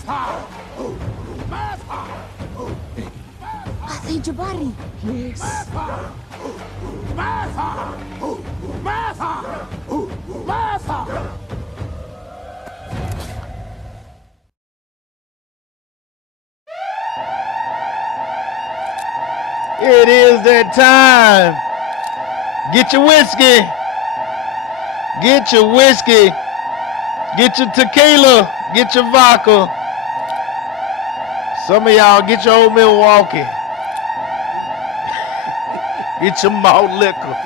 Ate Jabari. Yes. It is that time. Get your whiskey. Get your whiskey. Get your tequila. Get your vodka. Some of y'all get your old Milwaukee. Get your malt liquor.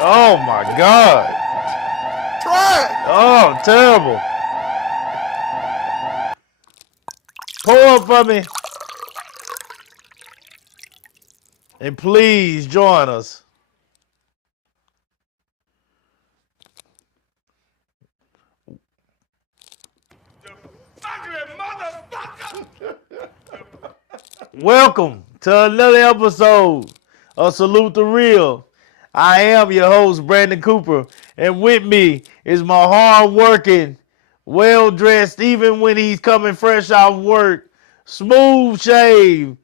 Oh my God. Try it. Oh, terrible. Pour up for me. And please join us. Welcome to another episode of Salute the Real. I am your host, Brandon Cooper, and with me is my hard-working, well-dressed, even when he's coming fresh off work, smooth shave,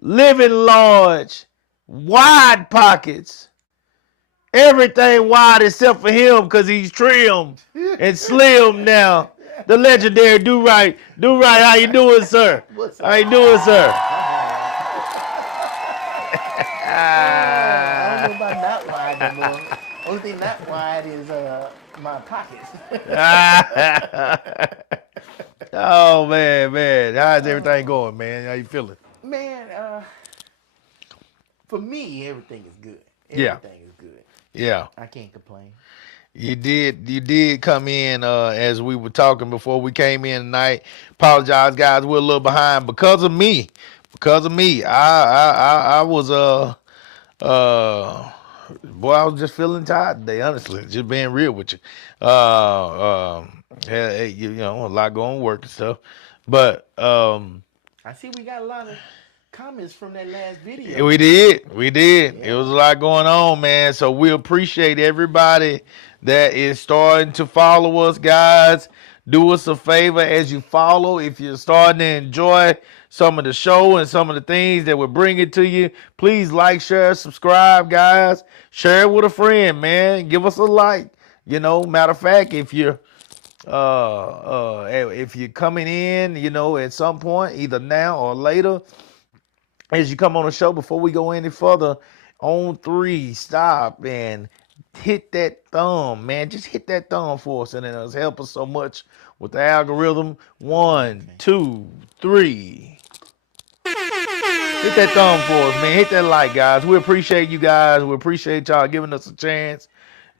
living large, wide pockets, everything wide except for him because he's trimmed and slim now. The legendary Do Right. Do Right, how you doing, sir? How you doing, sir? I don't know about that wide no more. Only thing that wide is my pockets. Oh man, how's everything going, man? How you feeling? Man, for me, everything is good. Yeah. Everything is good. Yeah, I can't complain. you did come in as we were talking before we came in tonight. Apologize, guys, we're a little behind because of me. I was boy, I was just feeling tired today, honestly. Just being real with you. Had, you know, a lot going on work and stuff. But I see we got a lot of comments from that last video. we did. It Yeah. was a lot going on, man. So we appreciate everybody that is starting to follow us, guys. Do us a favor as you follow. If you're starting to enjoy some of the show and some of the things that we're bringing to you, please like, share, subscribe, guys. Share it with a friend, man. Give us a like. You know, matter of fact, if you're coming in, you know, at some point, either now or later, as you come on the show, before we go any further, on three, stop and hit that thumb, man. Just hit that thumb for us, and it'll help us so much with the algorithm. 1, 2, 3. Hit that thumb for us, man. Hit that like, guys. We appreciate you guys. We appreciate y'all giving us a chance.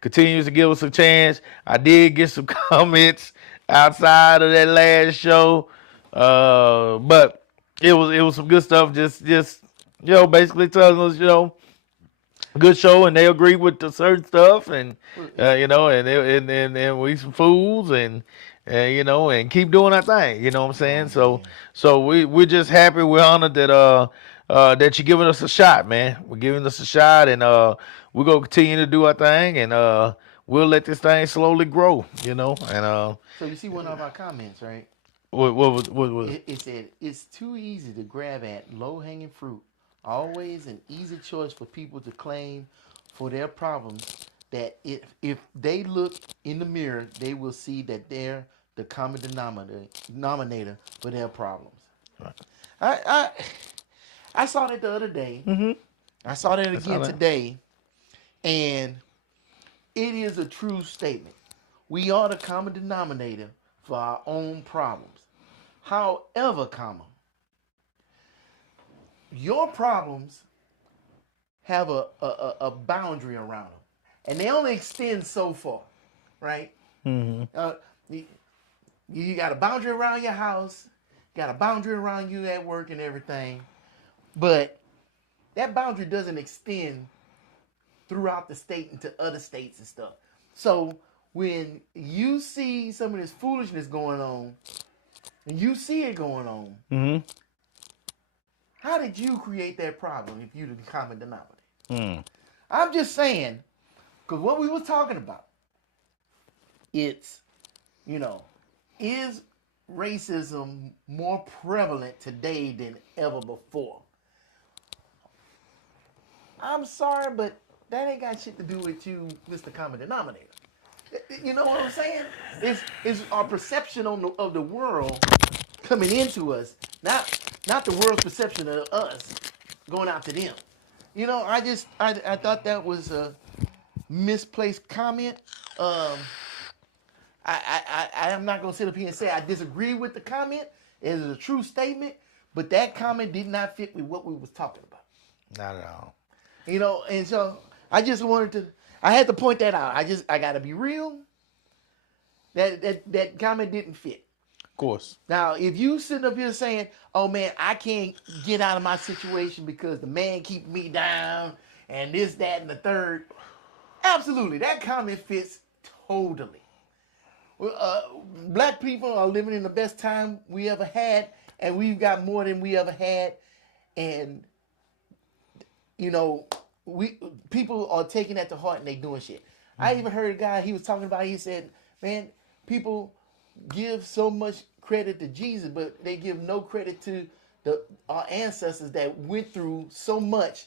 Continues to give us a chance. I did get some comments outside of that last show, but it was some good stuff. Just you know, basically telling us, you know, good show, and they agree with the certain stuff, and you know, and we some fools, and you know, and keep doing our thing. You know what I'm saying? So we're just happy. We're honored that that you're giving us a shot, man. We're giving us a shot, and we're gonna continue to do our thing, and we'll let this thing slowly grow. You know, and So you see one of our comments, right? what was It said, it's too easy to grab at low-hanging fruit. Always an easy choice for people to claim for their problems that if they look in the mirror, they will see that they're the common denominator for their problems. I saw that the other day. I saw that again today. And it is a true statement. We are the common denominator for our own problems. However, your problems have a boundary around them, and they only extend so far, right? You got a boundary around your house, got a boundary around you at work and everything, but that boundary doesn't extend throughout the state into other states and stuff. So when you see some of this foolishness going on, and you see it going on, how did you create that problem if you're the common denominator? I'm just saying, because what we were talking about, it's, you know, is racism more prevalent today than ever before. I'm sorry, but that ain't got shit to do with you, Mr. Common Denominator. You know what I'm saying? It's our perception of the world coming into us, not the world's perception of us going out to them. You know, I thought that was a misplaced comment. I am not gonna sit up here and say I disagree with the comment. It is a true statement, but that comment did not fit with what we was talking about. Not at all. You know, and so I just wanted to. I had to point that out. I gotta be real. That comment didn't fit. Of course. Now, if you sitting up here saying, "Oh man, I can't get out of my situation because the man keep me down and this, that, and the third," absolutely, that comment fits totally. Black people are living in the best time we ever had, and we've got more than we ever had, and you know, people are taking that to heart and they doing shit. Mm-hmm. I even heard a guy, he was talking about, he said, man, people give so much credit to Jesus, but they give no credit to our ancestors that went through so much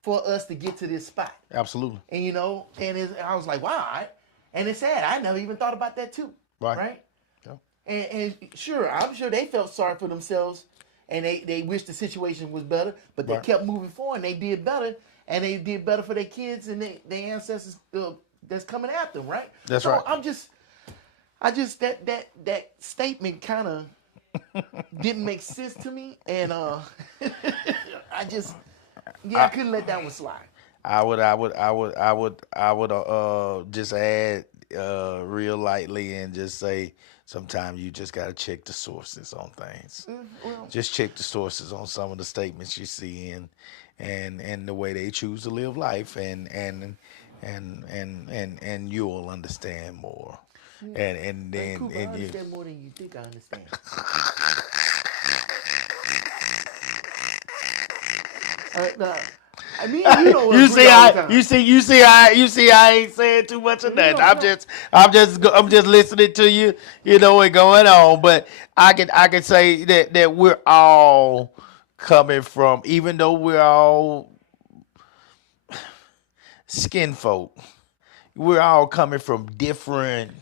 for us to get to this spot. Absolutely. And you know, I was like, wow. And it's sad. I never even thought about that too. Right? Yeah. And sure, I'm sure they felt sorry for themselves and they wish the situation was better, but they kept moving forward and they did better, and they did better for their kids and their ancestors that's coming after them, right? That's so right. I just that statement kind of didn't make sense to me, and I couldn't let that one slide. I would just add real lightly and just say sometimes you just gotta check the sources on things. Just check the sources on some of the statements you see and the way they choose to live life, and you'll understand more. And then Cooper, I understand more than you think I understand. Now, I mean, you don't you agree all the time. you see I ain't saying too much of that. I'm just listening to you, you know, and going on. But I can say that we're all coming from, even though we're all skin folk, we're all coming from different,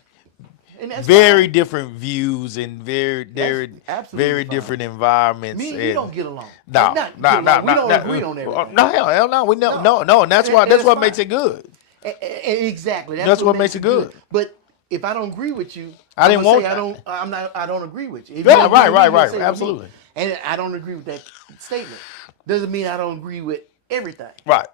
very different views and very different environments. Me and you don't get along. No. We don't agree on everything. No, hell no. We no. And that's what makes it good. Exactly. That's what makes it good. But if I don't agree with you, I didn't want. I don't agree with you. Yeah, right. Absolutely. And I don't agree with that statement. Doesn't mean I don't agree with everything. Right.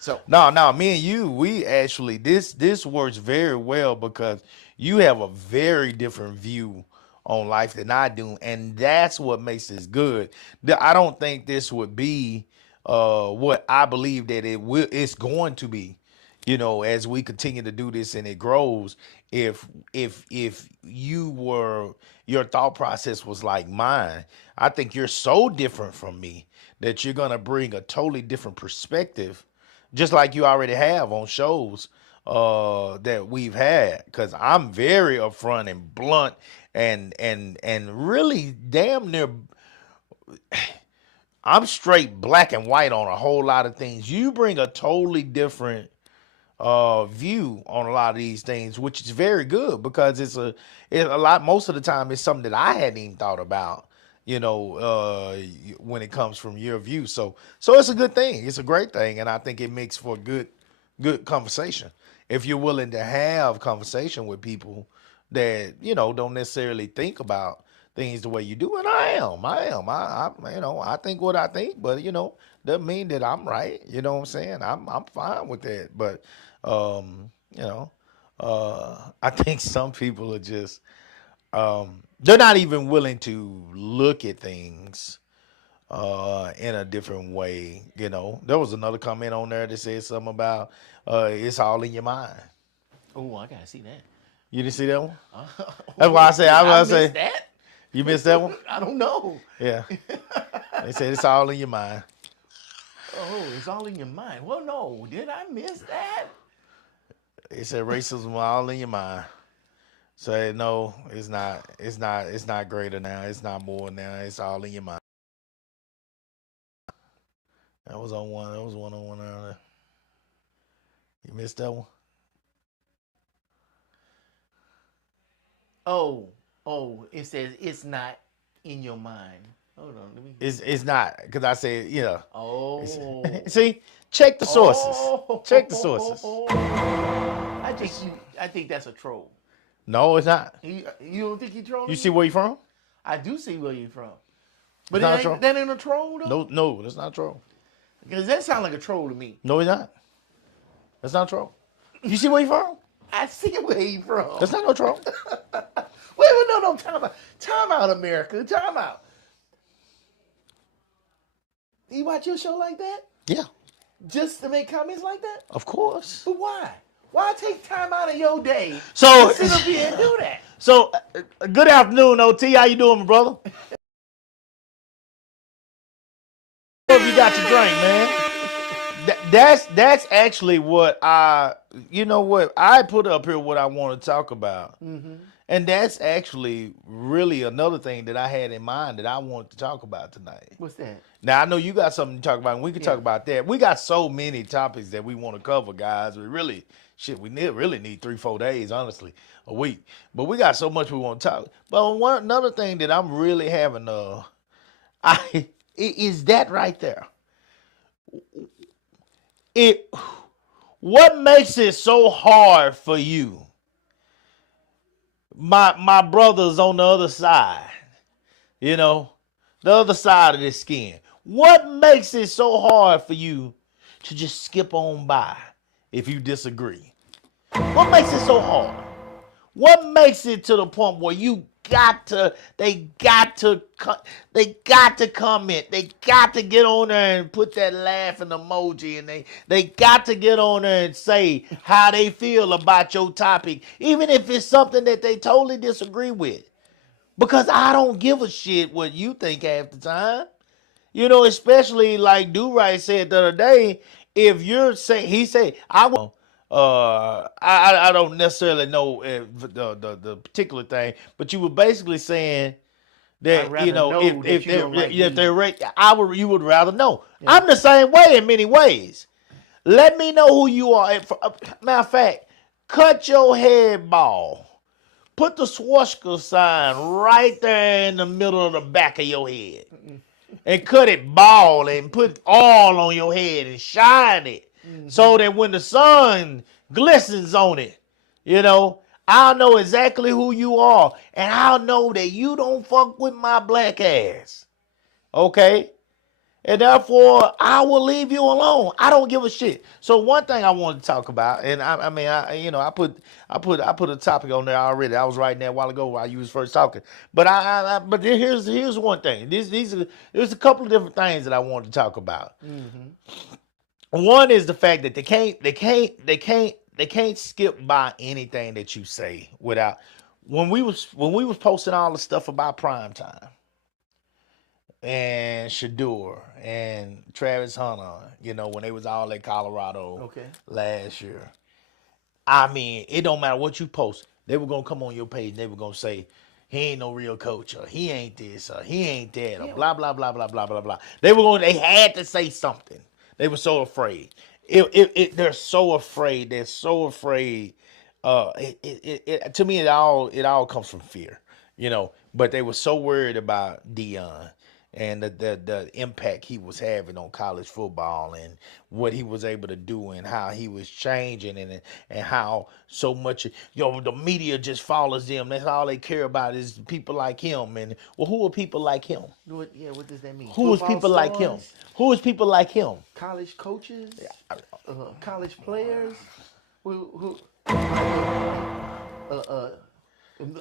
So no, me and you, we actually this works very well because you have a very different view on life than I do, and that's what makes this good. I don't think this would be what I believe that it's going to be, you know, as we continue to do this and it grows. If your thought process was like mine, I think you're so different from me that you're gonna bring a totally different perspective, just like you already have on shows that we've had, because I'm very upfront and blunt and really damn near I'm straight black and white on a whole lot of things. You bring a totally different view on a lot of these things, which is very good because it's a lot. Most of the time, it's something that I hadn't even thought about, you know, when it comes from your view. So it's a good thing. It's a great thing, and I think it makes for a good conversation. If you're willing to have conversation with people that, you know, don't necessarily think about things the way you do, and I am, you know, I think what I think, but you know, doesn't mean that I'm right. You know what I'm saying? I'm fine with that, but you know, I think some people are just they're not even willing to look at things in a different way. You know, there was another comment on there that said something about it's all in your mind. Oh, I gotta see that. You didn't see that one? That's why I said I missed that. You missed that one? I don't know. Yeah. They said it's all in your mind. Oh, it's all in your mind. Well, no, did I miss that? They said racism all in your mind. Say no, it's not. It's not. It's not greater now. It's not more now. It's all in your mind. That was on one. That was one on one earlier. You missed that one. Oh, it says it's not in your mind. Hold on, let me. It's not because I said Oh. See, check the sources. Oh. Check the sources. I think that's a troll. No, it's not. You don't think he trolling? You see where you from? I do see where you from. But It's not a troll. that ain't a troll though. No, that's not troll. Because that sounds like a troll to me. No, it's not. That's not troll. You see where you from? I see where he from. That's not no troll. Wait, no, time out, America, time out. You watch your show like that Yeah, just to make comments like that? of course. But why? Why take time out of your day So, to sit up here and do that? so good afternoon, OT. How you doing, my brother? Hope you got your drink, man. That's actually what I put up here. What I want to talk about, and that's actually really another thing that I had in mind that I wanted to talk about tonight. What's that? Now I know you got something to talk about, and we can talk about that. We got so many topics that we want to cover, guys. We really really need 3-4 days, honestly, a week. But we got so much we want to talk. But another thing that I'm really having is that right there. What makes it so hard for you, my brothers on the other side, the other side of this skin? What makes it so hard for you to just skip on by if you disagree? What makes it so hard? What makes it to the point where they got to comment, they got to get on there and put that laughing emoji, and they got to get on there and say how they feel about your topic, even if it's something that they totally disagree with. Because I don't give a shit what you think half the time. Especially like Do-Right said the other day, if you're saying, he said, I don't necessarily know the particular thing, but you were basically saying that if they're right, you would rather know. Yeah. I'm the same way in many ways. Let me know who you are. Matter of fact, cut your head bald. Put the Swastika sign right there in the middle of the back of your head, and cut it bald and put oil on your head and shine it. So that when the sun glistens on it, I'll know exactly who you are. And I'll know that you don't fuck with my black ass. Okay? And therefore, I will leave you alone. I don't give a shit. So one thing I wanted to talk about, and I put a topic on there already. I was writing that a while ago while you was first talking. But here's one thing. There's a couple of different things that I wanted to talk about. Mm-hmm. One is the fact that they can't skip by anything that you say without. When we was posting all the stuff about Primetime and Shador and Travis Hunter, when they was all in Colorado last year. I mean, it don't matter what you post. They were gonna come on your page and they were gonna say, he ain't no real coach, or he ain't this, or he ain't that, or blah blah blah blah blah blah blah. They had to say something. They were so afraid. They're so afraid. They're so afraid. To me, it all comes from fear, But they were so worried about Deion and the impact he was having on college football and what he was able to do and how he was changing and how so much the media just follows them. That's all they care about is people like him. And who are people like him? What does that mean? Who is people like him? Who is people like him? College coaches, college players, who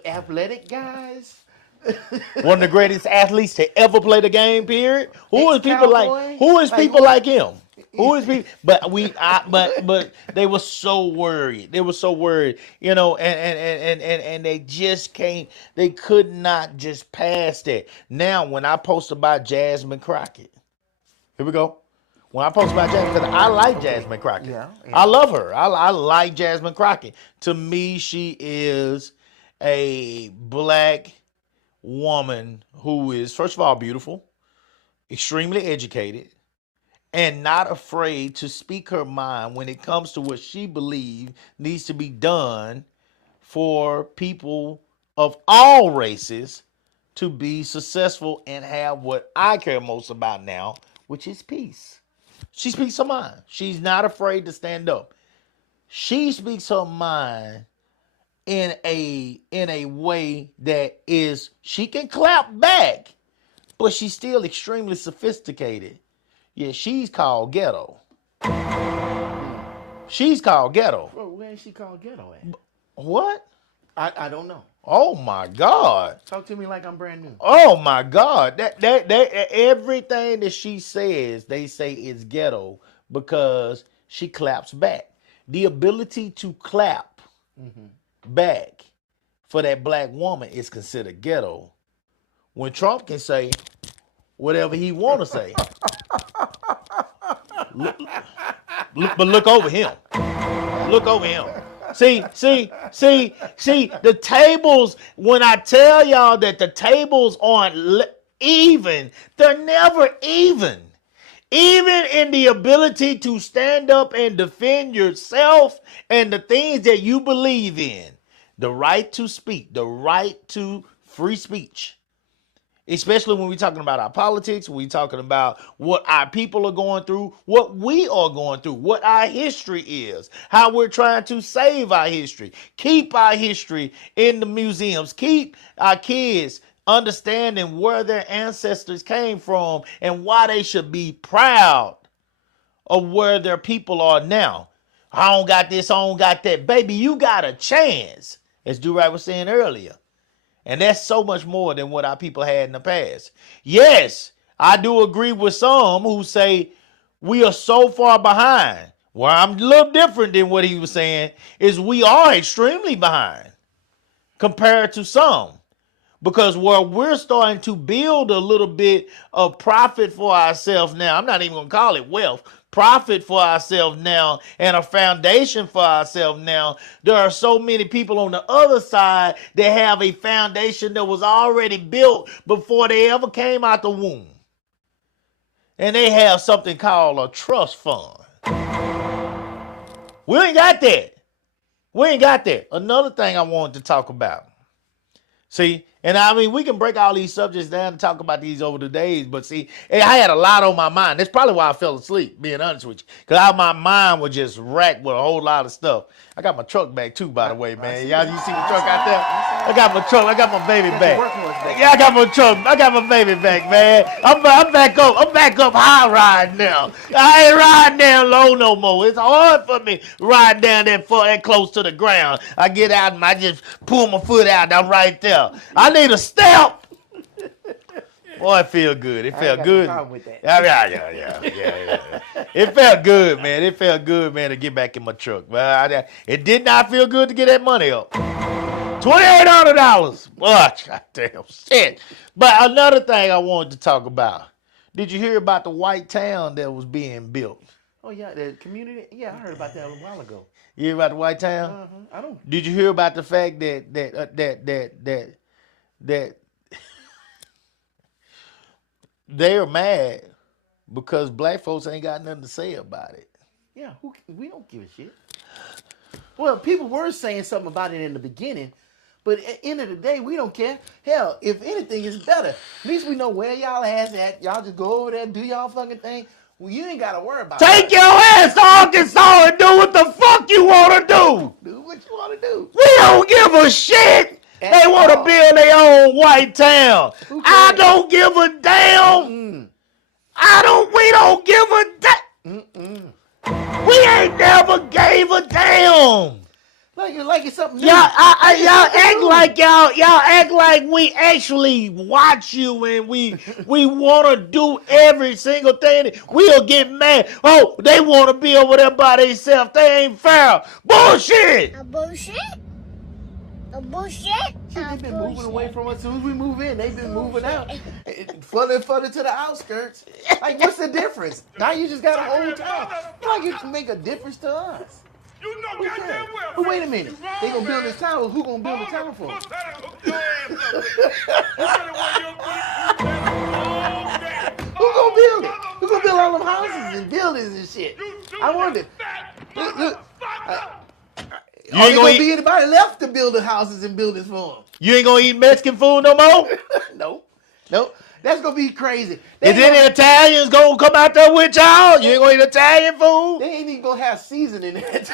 athletic guys. One of the greatest athletes to ever play the game. Period. Who is people like him? Who is people? But they were so worried. They were so worried, and they just can't. They could not just pass that. Now, when I post about Jasmine Crockett, here we go. When I post about Jasmine, because I like Jasmine Crockett. Yeah. I love her. I like Jasmine Crockett. To me, she is a black woman who is, first of all, beautiful, extremely educated, and not afraid to speak her mind when it comes to what she believes needs to be done for people of all races to be successful and have what I care most about now, which is peace. She speaks her mind. She's not afraid to stand up. She speaks her mind in a way that is, she can clap back, but she's still extremely sophisticated. Yeah, she's called ghetto. She's called ghetto. Bro, where is she called ghetto at? What? I don't know. Oh my God. Talk to me like I'm brand new. Oh my God. That everything that she says, they say is ghetto because she claps back. The ability to clap back for that black woman is considered ghetto. When Trump can say whatever he want to say. But look over him. Look over him. See, the tables, when I tell y'all that the tables aren't even, they're never even. Even in the ability to stand up and defend yourself and the things that you believe in. The right to speak, the right to free speech. Especially when we're talking about our politics, we're talking about what our people are going through, what we are going through, what our history is, how we're trying to save our history, keep our history in the museums, keep our kids understanding where their ancestors came from and why they should be proud of where their people are now. I don't got this, I don't got that. Baby, you got a chance, as Do-Right was saying earlier. And that's so much more than what our people had in the past. Yes, I do agree with some who say we are so far behind. Where I'm a little different than what he was saying is we are extremely behind compared to some. Because where we're starting to build a little bit of profit for ourselves now, I'm not even going to call it wealth, profit for ourselves now and a foundation for ourselves now. There are so many people on the other side that have a foundation that was already built before they ever came out the womb. And they have something called a trust fund. We ain't got that. We ain't got that. Another thing I wanted to talk about. See, and I mean, we can break all these subjects down and talk about these over the days, but see, I had a lot on my mind. That's probably why I fell asleep, being honest with you, because my mind was just racked with a whole lot of stuff. I got my truck back too, by the way, man. Y'all, you see my truck out there? I got my truck. I got my baby back. Yeah, I got my truck. I got my baby back, man. I'm back up. I'm back up high riding now. I ain't riding down low no more. It's hard for me riding down that far and close to the ground. I get out and I just pull my foot out. I'm right there. I need a step. Boy, it feel good. It felt good. Yeah. It felt good, man. It felt good, man, to get back in my truck. Well, it did not feel good to get that money up. $2,800. Boy, goddamn shit. But another thing I wanted to talk about. Did you hear about the white town that was being built? Oh yeah, the community. Yeah, I heard about that a while ago. You hear about the white town? I don't. Did you hear about the fact that they're mad because black folks ain't got nothing to say about it? Yeah, we don't give a shit. Well, people were saying something about it in the beginning, but at the end of the day, we don't care. Hell, if anything, it's better. At least we know where y'all ass at. Y'all just go over there, do y'all fucking thing. Well, you ain't got to worry about it. Take your ass to Arkansas and do what the fuck you want to do. Do what you want to do. We don't give a shit. They want to build their own white town. I don't give a damn. We don't give a damn. We ain't never gave a damn. Like it's something new. Y'all act like we actually watch you and we want to do every single thing. We'll get mad. Oh, they want to be over there by themselves. They ain't fair. Bullshit. A bullshit? A bullshit? They've been moving away from us. As soon as we move in, they've been moving out. Further and further to the outskirts. Like, what's the difference? Now you just got a whole town. Like, it can make a difference to us. You know Who goddamn cares? well. But wait a man. minute. You wrong, They gonna build man. this tower. Who gonna build the All tower the for them? puss that'll hook your ass up with. You better wear your bulletproof vest all day. Who gonna build it? Who gonna build all them motherfucking houses day. and buildings and shit? You do I wonder. fat Look. motherfucker. You Are ain't there gonna gonna eat. be anybody left to build the houses and buildings for You ain't gonna eat Mexican food no more. them? Nope. That's gonna be crazy. Is any Italians gonna come out there with y'all? You ain't gonna eat Italian food? They ain't even gonna have seasoning in it.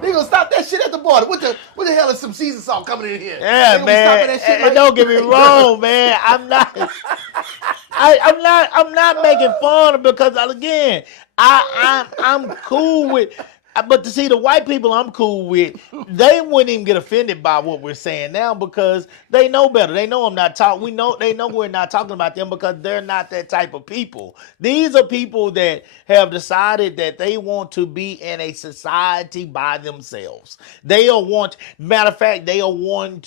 They gonna stop that shit at the border. What the hell is some season salt coming in here? They Yeah, gonna be stopping man. that shit And like- don't get me wrong, man. I'm not making fun of because again, I'm cool with. But to see the white people I'm cool with, they wouldn't even get offended by what we're saying now because they know better. They know I'm not talking. They know we're not talking about them because they're not that type of people. These are people that have decided that they want to be in a society by themselves. They are matter of fact, they are wanting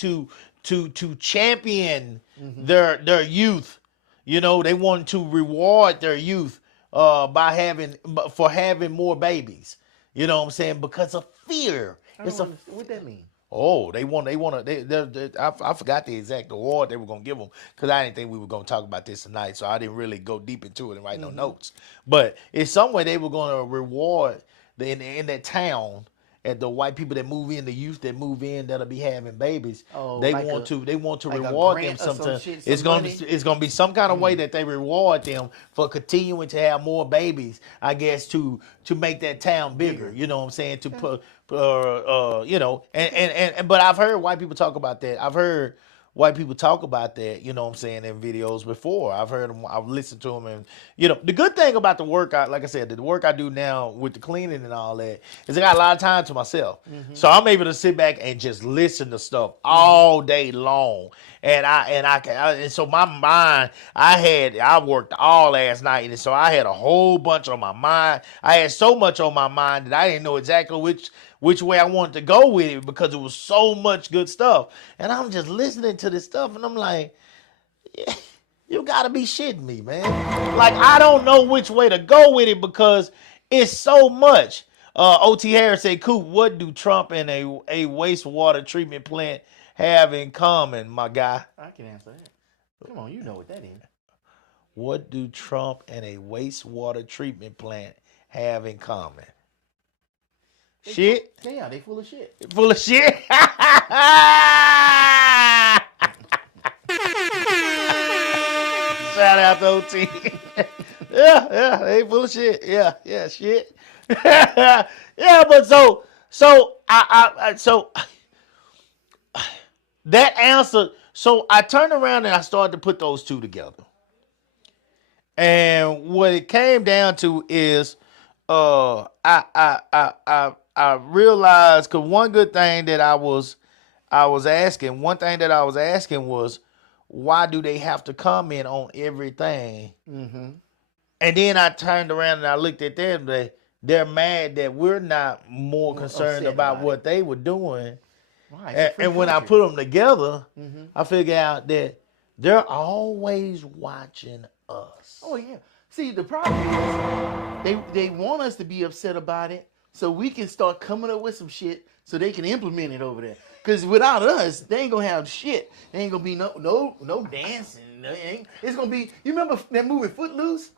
to champion their youth. You know, they want to reward their youth by having more babies. You know what I'm saying? Because of fear. What that mean? Oh, I forgot the exact award they were going to give them because I didn't think we were going to talk about this tonight, so I didn't really go deep into it and write no notes. But it's some way they were going to reward in that town and the white people that move in, the youth that move in that'll be having babies. Oh, they like want to like a reward them grant or some sometimes. shit, It's some gonna be some kind of way that they reward them for continuing to have more babies. I guess to make that town bigger. You know what I'm saying? To put you know, and but I've heard white people talk about that. I've heard white people talk about that, you know what I'm saying, in videos before. I've heard them, I've listened to them, and, you know, the good thing about the work, like I said, the work I do now with the cleaning and all that, is I got a lot of time to myself. So I'm able to sit back and just listen to stuff all day long. And so my mind, I worked all last night, and so I had a whole bunch on my mind. I had so much on my mind that I didn't know exactly which way I wanted to go with it because it was so much good stuff. And I'm just listening to this stuff, and I'm like, yeah, you gotta be shitting me, man. Like, I don't know which way to go with it because it's so much. O.T. Harris said, Coop, what do Trump and a wastewater treatment plant have in common, my guy? I can answer that. Come on, you know what that is. What do Trump and a wastewater treatment plant have in common? Shit. Yeah, they full of shit. Full of shit. Shout out to OT. yeah, they full of shit. Yeah, shit. yeah, but so that answer. So I turned around and I started to put those two together. And what it came down to is, I realized, because one thing that I was asking was, why do they have to comment on everything? Mm-hmm. And then I turned around and I looked at them. They're mad that we're not more concerned about what they were doing. Right, And when I put them together, I figured out that they're always watching us. Oh yeah. See, the problem is they want us to be upset about it so we can start coming up with some shit so they can implement it over there. Cause without us, they ain't gonna have shit. There ain't gonna be no dancing. It's gonna be. You remember that movie Footloose?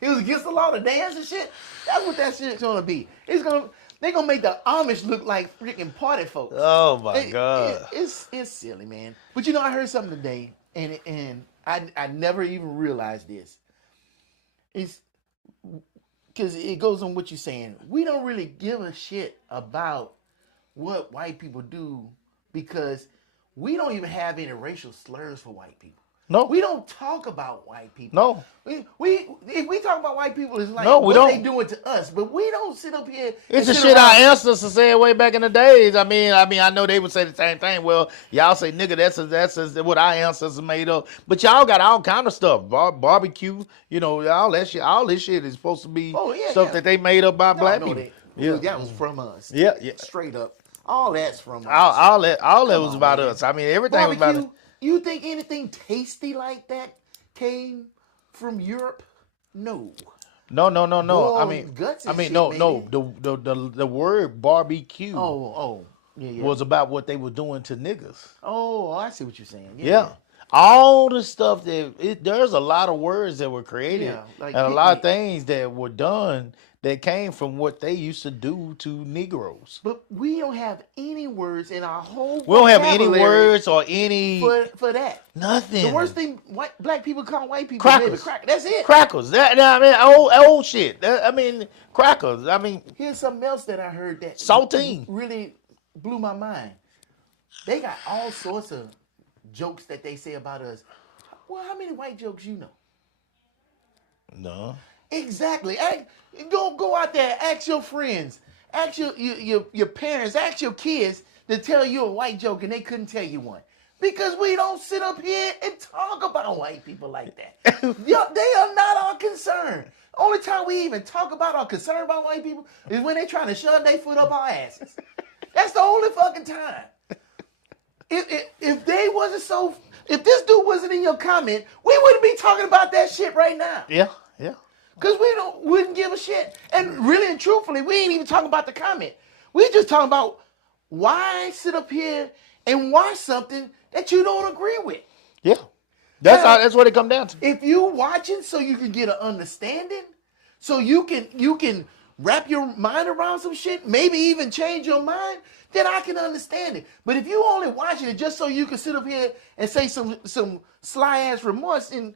It was against the law to dance and shit. That's what that shit's gonna be. They're gonna make the Amish look like freaking party folks. Oh my God. It's silly, man. But you know, I heard something today, and I never even realized this. It's because it goes on what you're saying. We don't really give a shit about what white people do because we don't even have any racial slurs for white people. No. We don't talk about white people. No. If we talk about white people, it's like No, we what don't. they doing to us. But we don't sit up here. It's the sit shit around- our ancestors said way back in the days. I mean, I know they would say the same thing. Well, y'all say nigga, that's what our ancestors made up. But y'all got all kind of stuff, barbecue. You know, all that shit. All this shit is supposed to be stuff that they made up by black people. That was from us. Yeah. Straight up. All that's from us. All that was on, about man. us. I mean, everything was Barbecue, about us. you think anything tasty like that came from Europe? No. No. Boiled I mean, guts and shit, no. maybe. The word barbecue Oh. Yeah. was about what they were doing to niggas. Oh, I see what you're saying. Yeah. All the stuff there's a lot of words that were created Yeah, like and a lot of picnic. things that were done that came from what they used to do to Negroes. But we don't have any words in our whole We don't have any vocabulary words or any for that. nothing. The worst thing black people call white people maybe Crackers. crack. That's it. Crackers. I mean, old shit. I mean, crackers. I mean, Here's something else that I heard that saltine. really blew my mind. They got all sorts of jokes that they say about us. Well, how many white jokes you know? No. Exactly. Go out there, ask your friends, ask your parents, ask your kids to tell you a white joke and they couldn't tell you one. Because we don't sit up here and talk about white people like that. They are not our concern. Only time we even talk about our concern about white people is when they're trying to shove their foot up our asses. That's the only fucking time. If they wasn't so, if this dude wasn't in your comment, we wouldn't be talking about that shit right now. Yeah. Cause wouldn't give a shit. And really and truthfully, we ain't even talking about the comment. We just talking about why sit up here and watch something that you don't agree with. Yeah. That's what it come down to. If you watching so you can get an understanding, so you can wrap your mind around some shit, maybe even change your mind, then I can understand it. But if you only watching it just so you can sit up here and say some sly ass remorse, and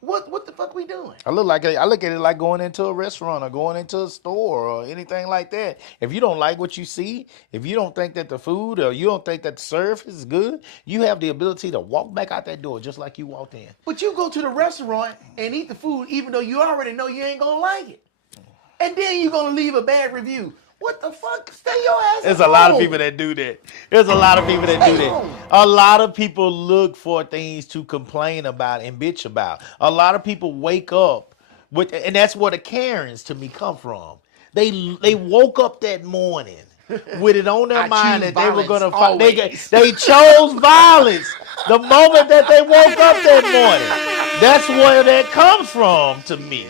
what the fuck we doing? I look at it like going into a restaurant or going into a store or anything like that. If you don't like what you see, if you don't think that the food or you don't think that the service is good, you have the ability to walk back out that door just like you walked in. But you go to the restaurant and eat the food even though you already know you ain't gonna like it. And then you're gonna leave a bad review. What the fuck? Stay your ass There's at a lot of home. people that do that. There's a lot of people that do that. A lot of people look for things to complain about and bitch about. A lot of people wake up with, and that's where the Karens to me come from. They woke up that morning with it on their I mind choose that they were gonna fight. violence They chose violence the moment that they woke up that morning. That's where that comes from to me.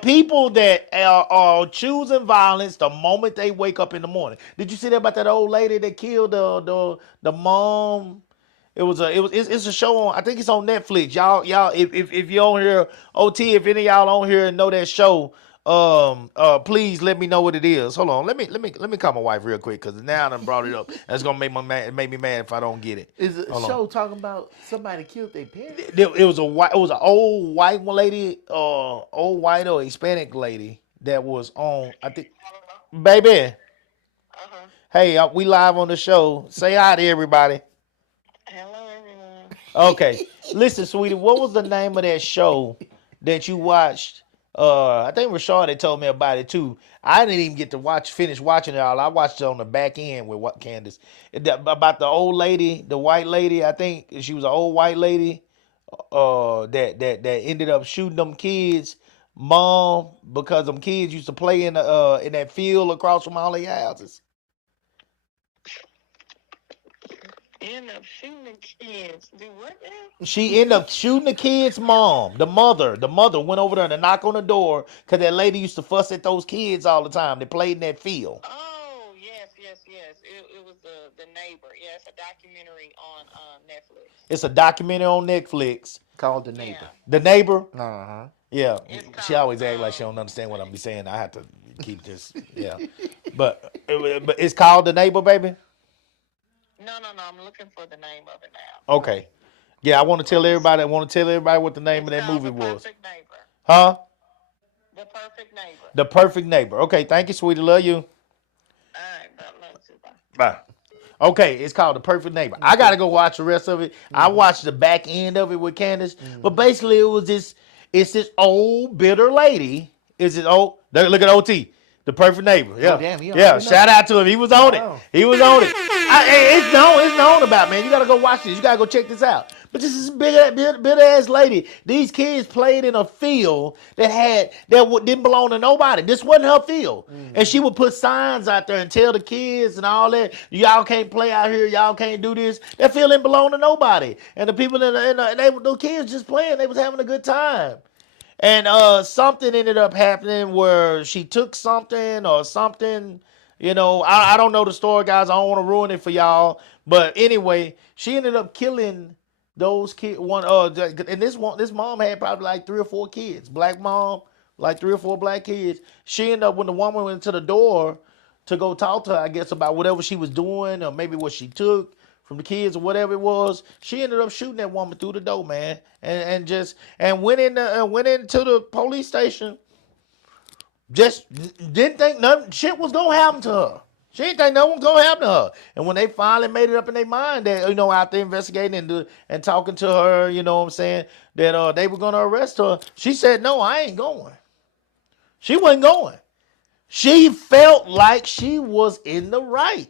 People that are choosing violence the moment they wake up in the morning. Did you see that about that old lady that killed the mom? It's a show on. I think it's on Netflix. Y'all, if you're on here, OT, if any of y'all on here and know that show, please let me know what it is. Hold on, let me call my wife real quick because now I done brought it up. That's gonna make me mad if I don't get it. Is a Hold on. show talking about somebody killed their parents? It was an old white lady, old white or Hispanic lady that was on. I think, baby. Hey, we live on the show. Say hi to everybody. Hello, everyone. Okay, listen, sweetie. What was the name of that show that you watched? I think Rashad had told me about it too. I didn't even get to finish watching it all. I watched it on the back end with Candace about the old lady, the white lady. I think she was an old white lady. That ended up shooting them kids, mom, because them kids used to play in that field across from all their houses. End up shooting the kids. Do what now? She ended up shooting the kid's mom. The mother went over there to knock on the door because that lady used to fuss at those kids all the time. They played in that field. Oh, yes. It was the neighbor. Yeah, it's a documentary on Netflix. It's a documentary on Netflix. Called The Neighbor. Yeah. The Neighbor. Uh-huh. Yeah, It's she always act called, like she don't understand what I'm be saying. I have to keep this. Yeah, but it's called The Neighbor, baby. No. I'm looking for the name of it now. Okay. Yeah, I want to tell everybody. What the name of that called movie The was. Perfect Neighbor. Huh? The Perfect Neighbor. The Perfect Neighbor. Okay, thank you, sweetie. Love you. All right, bye. Love you. Bye. Bye. Okay, it's called The Perfect Neighbor. I gotta go watch the rest of it. I watched the back end of it with Candace, but basically it was this. It's this old bitter lady. Look at OT, The Perfect Neighbor. Yeah, damn, he yeah. already know. Shout out to him. He was on Wow. it. He was on it. It's known about, man. You gotta go watch this. You gotta go check this out But this is a big ass lady. These kids played in a field that didn't belong to nobody. This wasn't her field. And she would put signs out there and tell the kids and all that, y'all can't play out here, y'all can't do this. That field didn't belong to nobody. And the people the kids just playing, they was having a good time. And something ended up happening where she took something or something. You know, I don't know the story, guys. I don't want to ruin it for y'all. But anyway, she ended up killing those kids. And this mom had probably like 3 or 4 kids. Black mom, like 3 or 4 black kids. She ended up, when the woman went to the door to go talk to her, I guess, about whatever she was doing or maybe what she took from the kids or whatever it was, she ended up shooting that woman through the door, man, and went into the police station. Just didn't think nothing shit was gonna happen to her. She didn't think nothing was gonna happen to her. And when they finally made it up in their mind that, you know, out there investigating and talking to her, you know what I'm saying, that they were gonna arrest her, she said, "No, I ain't going." She wasn't going. She felt like she was in the right.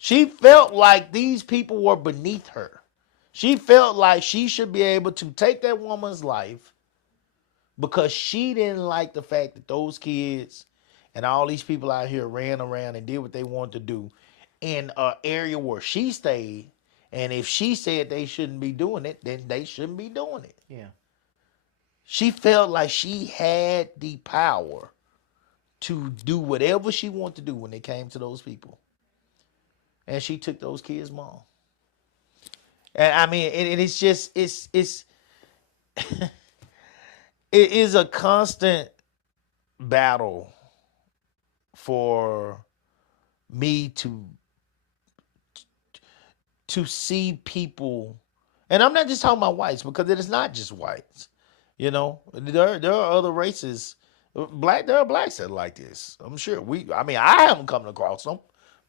She felt like these people were beneath her. She felt like she should be able to take that woman's life because she didn't like the fact that those kids and all these people out here ran around and did what they wanted to do in an area where she stayed. And if she said they shouldn't be doing it, then they shouldn't be doing it. Yeah. She felt like she had the power to do whatever she wanted to do when it came to those people. And she took those kids' mom. And I mean, it's just, it is a constant battle for me to see people, and I'm not just talking about whites, because it is not just whites. You know, there are other races. There are blacks that are like this. I'm sure I haven't come across them.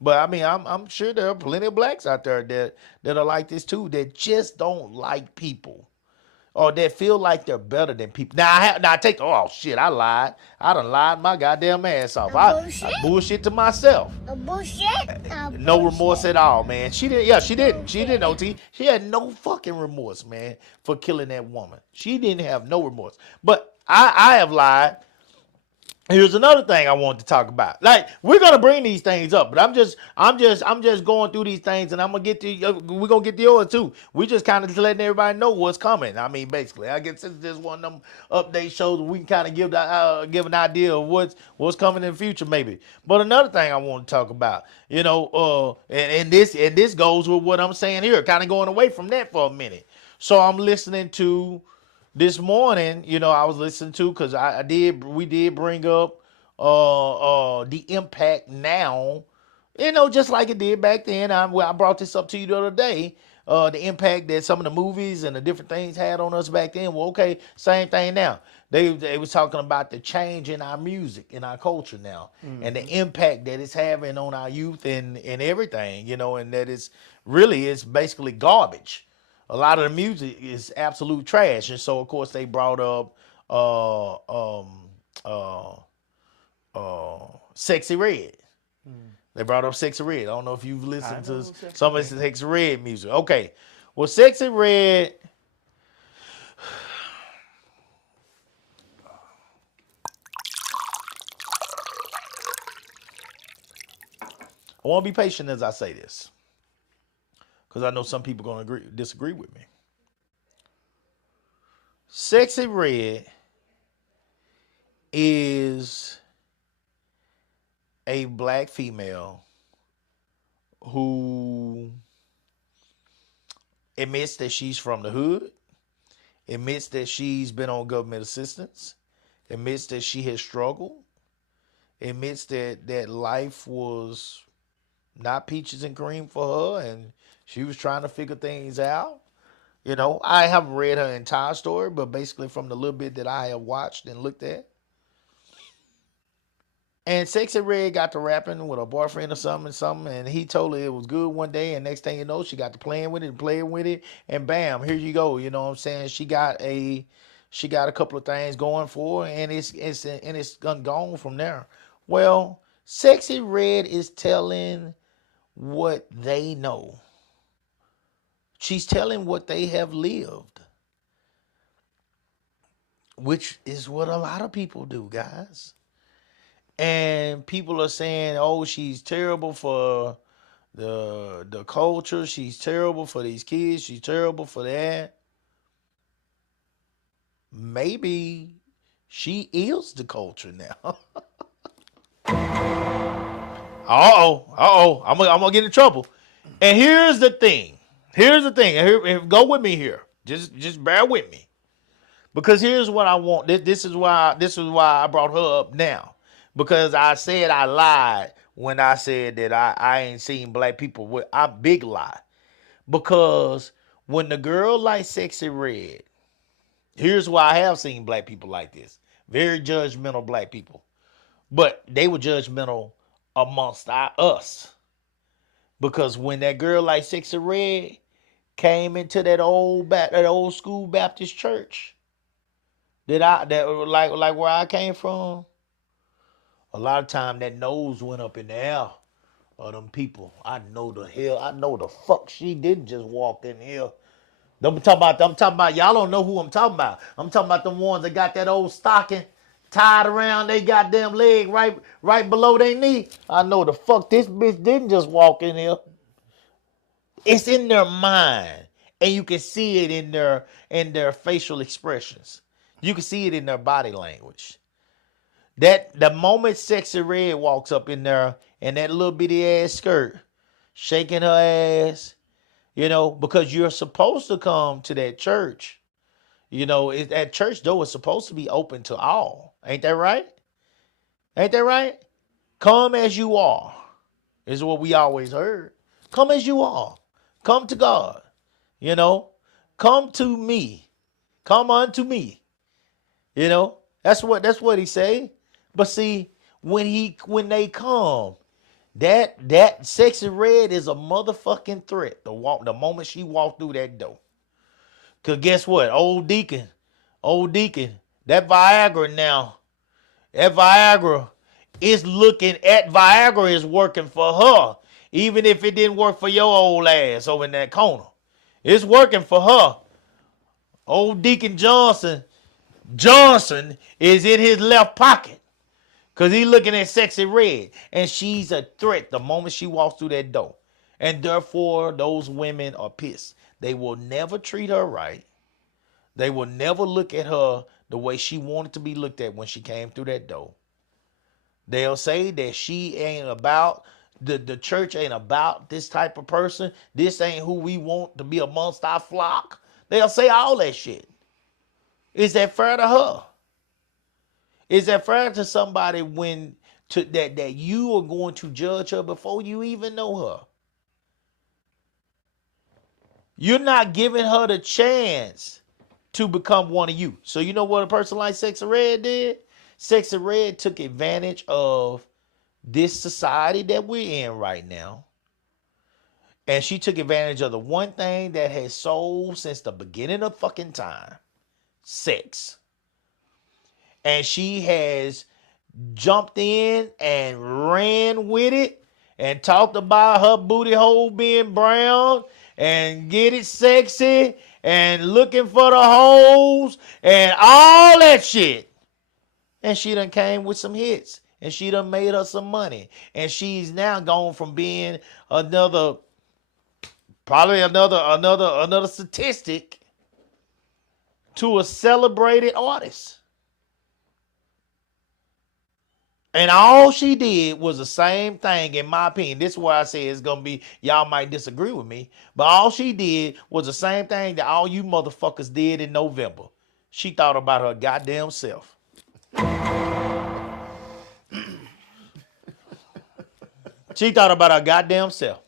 But I mean, I'm sure there are plenty of blacks out there that are like this too, that just don't like people, or that feel like they're better than people. Now I take I lied. I done lied my goddamn ass off. I bullshit to myself. No remorse at all, man. She didn't. Yeah, she didn't. She didn't. OT. She had no fucking remorse, man, for killing that woman. She didn't have no remorse. But I have lied. Here's another thing I want to talk about. Like, we're gonna bring these things up, but I'm just going through these things, and we're gonna get to yours too. We just kind of letting everybody know what's coming. I mean, basically, I guess it's just one of them update shows where we can kind of give an idea of what's coming in the future, maybe. But another thing I want to talk about, you know, and this goes with what I'm saying here, kind of going away from that for a minute. So I'm listening to. This morning, you know, I was listening to, because we did bring up the impact now, you know, just like it did back then. I brought this up to you the other day, the impact that some of the movies and the different things had on us back then. Well, okay, same thing now. They was talking about the change in our music, in our culture now, and the impact that it's having on our youth and everything, you know, and that it's basically garbage. A lot of the music is absolute trash. And so, of course, they brought up Sexy Red. They brought up Sexy Red. I don't know if you've listened to some of the Sexy Red music. Okay. Well, Sexy Red... I want to be patient as I say this, because I know some people are going to disagree with me. Sexy Red is a black female who admits that she's from the hood, admits that she's been on government assistance, admits that she has struggled, admits that life was not peaches and cream for her, and she was trying to figure things out. You know, I haven't read her entire story, but basically from the little bit that I have watched and looked at. And Sexy Red got to rapping with her boyfriend or something, and he told her it was good one day, and next thing you know, she got to playing with it, and bam, here you go. You know what I'm saying? She got a couple of things going for her, and it's gone from there. Well, Sexy Red is telling what they know She's telling what they have lived, which is what a lot of people do, guys. And people are saying, "Oh, she's terrible for the culture. She's terrible for these kids. She's terrible for that." Maybe she is the culture now. I'm gonna get in trouble. And here's the thing. And go with me here. Just bear with me. Because here's what I want. This is why I brought her up now. Because I said I lied when I said that I ain't seen black people with I big lie. Because when the girl like Sexy Red, here's why I have seen black people like this. Very judgmental black people. But they were judgmental amongst us. Because when that girl like Sexy Red came into that old school Baptist church, that like where I came from, a lot of time that nose went up in the air of them people. I know the fuck she didn't just walk in here. I'm talking about y'all don't know who I'm talking about. I'm talking about the ones that got that old stocking tied around they goddamn leg right below their knee. I know the fuck this bitch didn't just walk in here. It's in their mind. And you can see it in their facial expressions. You can see it in their body language. That the moment Sexy Red walks up in there in that little bitty ass skirt, shaking her ass, because you're supposed to come to that church. That church door is supposed to be open to all. Ain't that right? Ain't that right? Come as you are, is what we always heard. Come as you are. Come to God. Come to me. Come unto me. That's what he say. But see, when they come, that Sexy Red is a motherfucking threat. The moment she walked through that door. Cause guess what? Old Deacon, that Viagra is Viagra is working for her. Even if it didn't work for your old ass over in that corner. It's working for her. Old Deacon Johnson is in his left pocket. Because he's looking at Sexy Red. And she's a threat the moment she walks through that door. And therefore, those women are pissed. They will never treat her right. They will never look at her the way she wanted to be looked at when she came through that door. They'll say that she ain't about, the church ain't about this type of person. This ain't who we want to be amongst our flock. They'll say all that shit. Is that fair to her? Is that fair to somebody that you are going to judge her before you even know her? You're not giving her the chance to become one of you. So you know what a person like Sexy Red did? Sexy Red took advantage of this society that we're in right now. And she took advantage of the one thing that has sold since the beginning of fucking time. Sex. And she has jumped in and ran with it and talked about her booty hole being brown and get it sexy and looking for the holes and all that shit. And she done came with some hits and she done made her some money. And she's now gone from being another statistic to a celebrated artist. And all she did was the same thing, in my opinion. This is why I say it's going to be, y'all might disagree with me, but all she did was the same thing that all you motherfuckers did in November. She thought about her goddamn self. She thought about her goddamn self.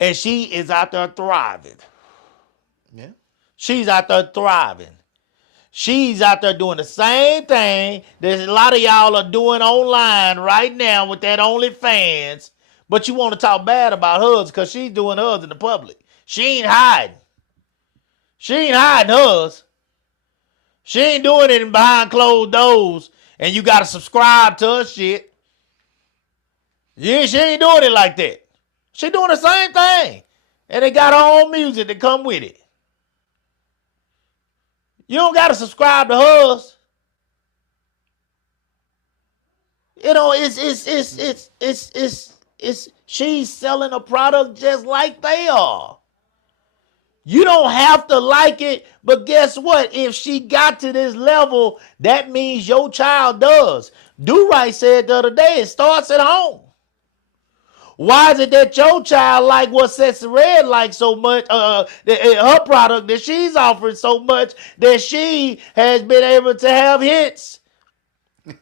And she is out there thriving. Yeah. She's out there thriving. She's out there doing the same thing that a lot of y'all are doing online right now with that OnlyFans. But you want to talk bad about hers because she's doing hers in the public. She ain't hiding. She ain't hiding hers. She ain't doing it behind closed doors and you got to subscribe to her shit. Yeah, she ain't doing it like that. She doing the same thing. And they got her own music to come with it. You don't got to subscribe to hers. You know, it's she's selling a product just like they are. You don't have to like it, but guess what? If she got to this level, that means your child does. Do Right said the other day, it starts at home. Why is it that your child like what Sexy Red likes so much, her product that she's offering so much that she has been able to have hits? Here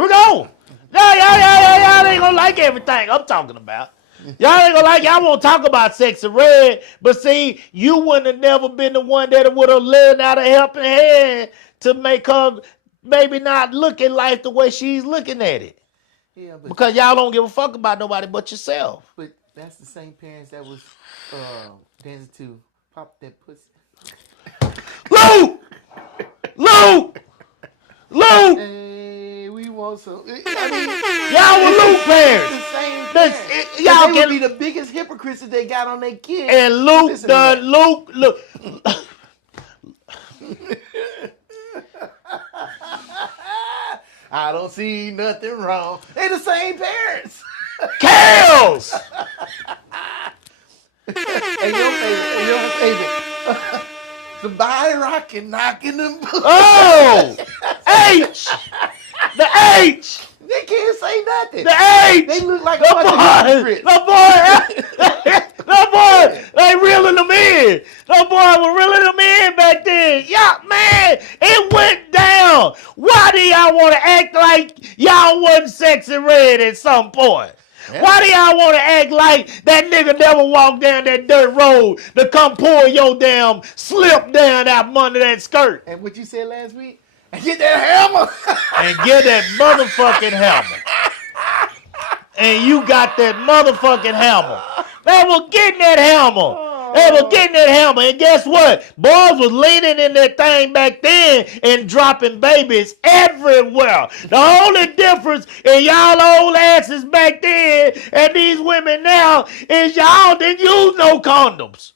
we go. Y'all ain't gonna like everything I'm talking about. Y'all ain't gonna like, y'all won't talk about Sexy Red, but see, you wouldn't have never been the one that would have lent out a helping hand to make her maybe not look at life the way she's looking at it. Yeah, Because y'all don't give a fuck about nobody but yourself. but that's the same parents that was dancing to Pop That Pussy. Luke! Hey, we want some. I mean, Y'all were Luke parents. the same This- parents. y'all They can- would be the biggest hypocrites that they got on their kids. And Luke Listen to that. look. I don't see nothing wrong. They the same parents. Kales! And your favorite. Somebody rocking, knocking them. Oh! H! The H! They can't say nothing. The H! They look like a The bunch of boy! hypocrites. The boy! They reeling them in. The boy was reeling them in back then. Yeah, man, it went down. Why do y'all want to act like y'all wasn't Sexy Red at some point? Why do y'all want to act like that nigga never walked down that dirt road to come pour your damn slip down out under that skirt And what you said last week? And get that hammer. and get that motherfucking hammer? And you got that motherfucking hammer. They were getting that hammer. They were getting that hammer. And guess what? Boys was leaning in that thing back then and dropping babies everywhere. The only difference in y'all old asses back then and these women now is y'all didn't use no condoms.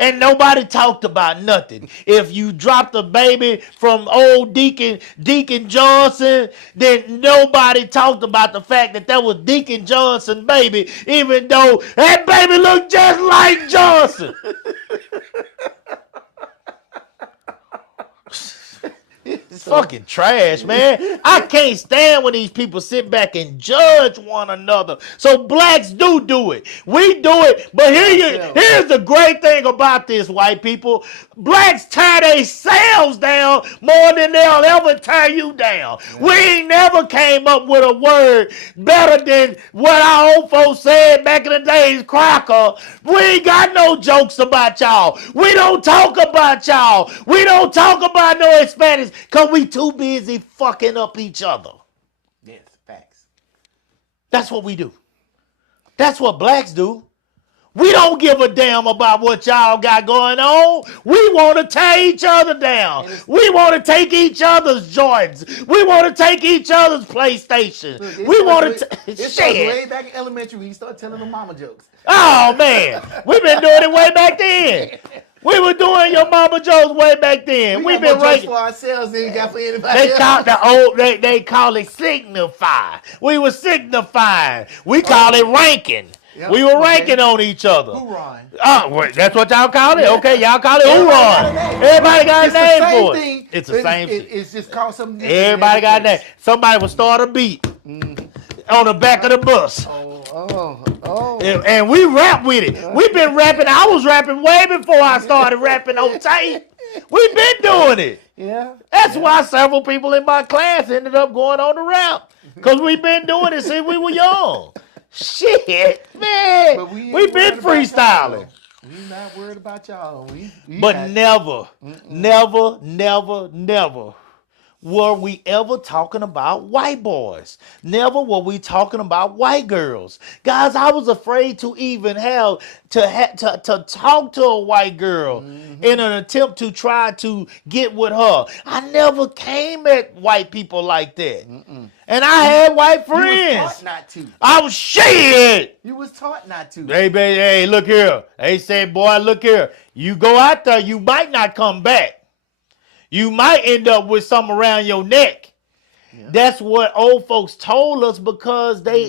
And nobody talked about nothing. If you dropped a baby from old Deacon Johnson, then nobody talked about the fact that was Deacon Johnson baby, even though that baby looked just like Johnson. It's fucking trash, man. I can't stand when these people sit back and judge one another. So blacks do it. We do it. But here's the great thing about this, white people. Blacks tear themselves down more than they'll ever tear you down. Yeah. We ain't never came up with a word better than what our old folks said back in the days, cracker. We ain't got no jokes about y'all. We don't talk about y'all. We don't talk about no Hispanics because we too busy fucking up each other. Yes, facts. That's what we do. That's what blacks do. We don't give a damn about what y'all got going on. We want to tear each other down. We want to take each other's Jordans. We want to take each other's PlayStation. Look, We want to It started shit. way back in elementary when you start telling them mama jokes. Oh man, we've been doing it way back then. We were doing your mama jokes way back then. We've been got more jokes ranking. for ourselves than we got for anybody They else. call the old. They call it signify. We were signifying. We call it ranking. Yep, We were okay. ranking on each other. Hoorah. Oh, wait, that's what y'all call it? Okay, y'all call it Everybody got a hoorah. name. Everybody got a It's the name same for thing, it. It's the but same shit. It's just called something different. Everybody got a every name. Somebody would start a beat on the back of the bus. place. Oh. And we rap with it. We've been rapping. I was rapping way before I started rapping on tape. We've been doing it. Yeah. That's why several people in my class ended up going on the rap. Because we've been doing it since we were young. Shit, man. But we ain't We've been worried about freestyling. y'all. We not worried about y'all. We But got- never were we ever talking about white boys. Never were we talking about white girls. Guys, I was afraid to even have to talk to a white girl in an attempt to try to get with her. I never came at white people like that. And I had white You was friends. taught not to. I was shit. You was taught not to. Hey, baby, hey, look here. They said, boy, look here. You go out there, you might not come back. You might end up with something around your neck. Yeah. That's what old folks told us because they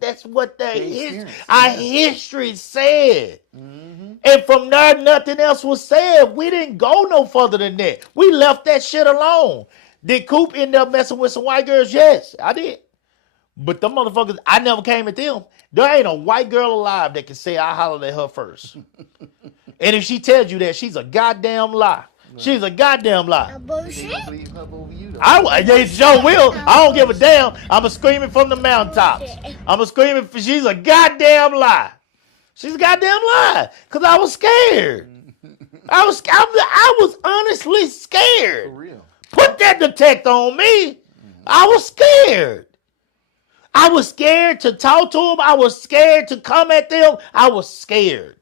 that's what our history said. And from there, nothing else was said. We didn't go no further than that. We left that shit alone. Did Coop end up messing with some white girls? Yes, I did. But them motherfuckers, I never came at them. There ain't a white girl alive that can say I hollered at her first. And if she tells you that, she's a goddamn lie. She's a goddamn lie. A bullshit. Believe her over you, though. They sure will. I don't give a damn. I'm a screaming from the mountaintops. I'm a screaming. She's a goddamn lie. She's a goddamn lie. Cause I was scared. I was honestly For scared. real. Put that detector on me. I was scared. I was scared to talk to them. I was scared to come at them. I was scared.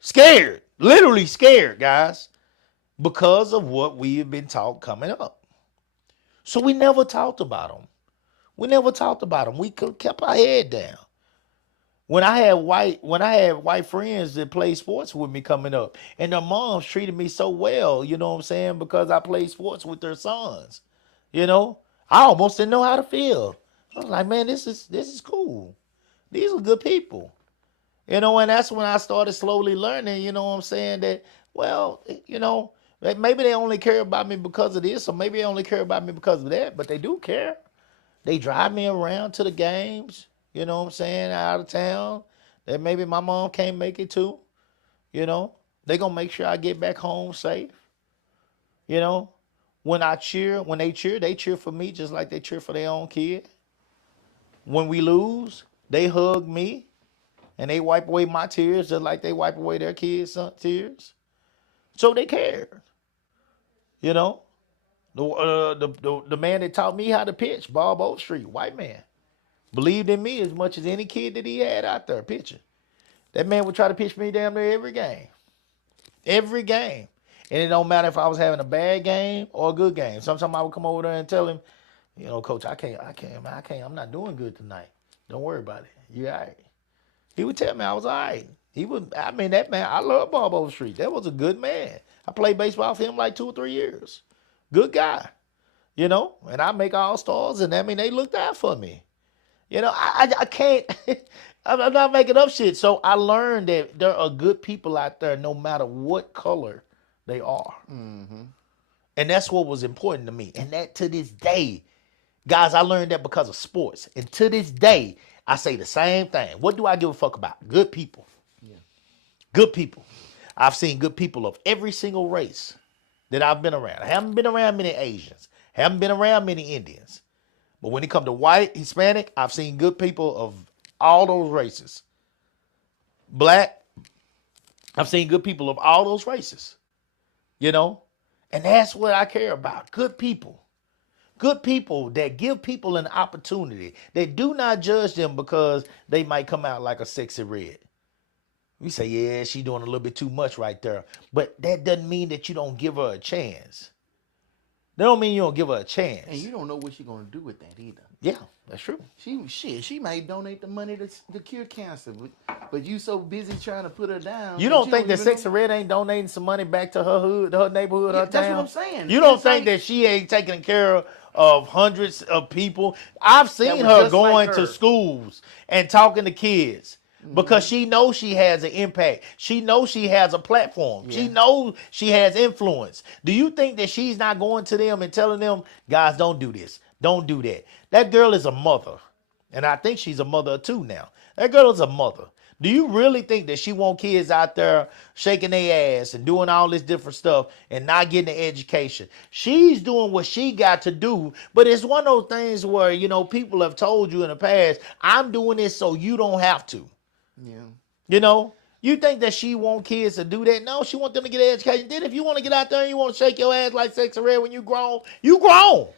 Scared. Literally scared, guys. Because of what we have been taught coming up. So we never talked about them. We never talked about them. We kept our head down. When I had white friends that played sports with me coming up, and their moms treated me so well, you know what I'm saying, because I played sports with their sons. You know, I almost didn't know how to feel. I was like, man, this is cool. These are good people. You know, and that's when I started slowly learning, you know what I'm saying, that, well, you know, maybe they only care about me because of this, or maybe they only care about me because of that, but they do care. They drive me around to the games, you know what I'm saying, out of town, that maybe my mom can't make it to, you know. They gonna make sure I get back home safe, you know. When they cheer for me just like they cheer for their own kid. When we lose, they hug me. And they wipe away my tears just like they wipe away their kids' tears. So they care. You know? The man that taught me how to pitch, Bob Overstreet, white man, believed in me as much as any kid that he had out there pitching. That man would try to pitch me damn near every game. Every game. And it don't matter if I was having a bad game or a good game. Sometimes I would come over there and tell him, you know, coach, I can't, I'm not doing good tonight. Don't worry about it. You all right. He would tell me I was all right. That man, I love Bob Overstreet. That was a good man. I played baseball for him like 2 or 3 years. Good guy. You know, and I make all-stars, and they looked out for me. You know, I can't, I'm not making up shit. So I learned that there are good people out there no matter what color they are. Mm-hmm. And that's what was important to me. And that to this day, guys, I learned that because of sports. And to this day, I say the same thing. What do I give a fuck about? Good people. Yeah. Good people. I've seen good people of every single race that I've been around. I haven't been around many Asians. Haven't been around many Indians. But when it comes to white, Hispanic, I've seen good people of all those races. Black, I've seen good people of all those races. You know? And that's what I care about. Good people. Good people that give people an opportunity. They do not judge them because they might come out like a sexy red. We say, yeah, she's doing a little bit too much right there. But that doesn't mean that you don't give her a chance. That don't mean you don't give her a chance. And you don't know what she's going to do with that either. Yeah, that's true. She might donate the money to cure cancer, but you so busy trying to put her down. You don't think that Sexy Red ain't donating some money back to her hood, her neighborhood, her town? That's what I'm saying. You don't think that she ain't taking care of hundreds of people? I've seen her going to schools and talking to kids because she knows she has an impact. She knows she has a platform. Yeah. She knows she has influence. Do you think that she's not going to them and telling them, guys, don't do this, don't do that? That girl is a mother, and I think she's a mother too now. That girl is a mother. Do you really think that she want kids out there shaking their ass and doing all this different stuff and not getting an education? She's doing what she got to do, but it's one of those things where, you know, people have told you in the past, I'm doing this so you don't have to. Yeah. You know, You think that she want kids to do that? No, she want them to get an education. Then if you want to get out there and you want to shake your ass like Sexy Red when you grown, you grown.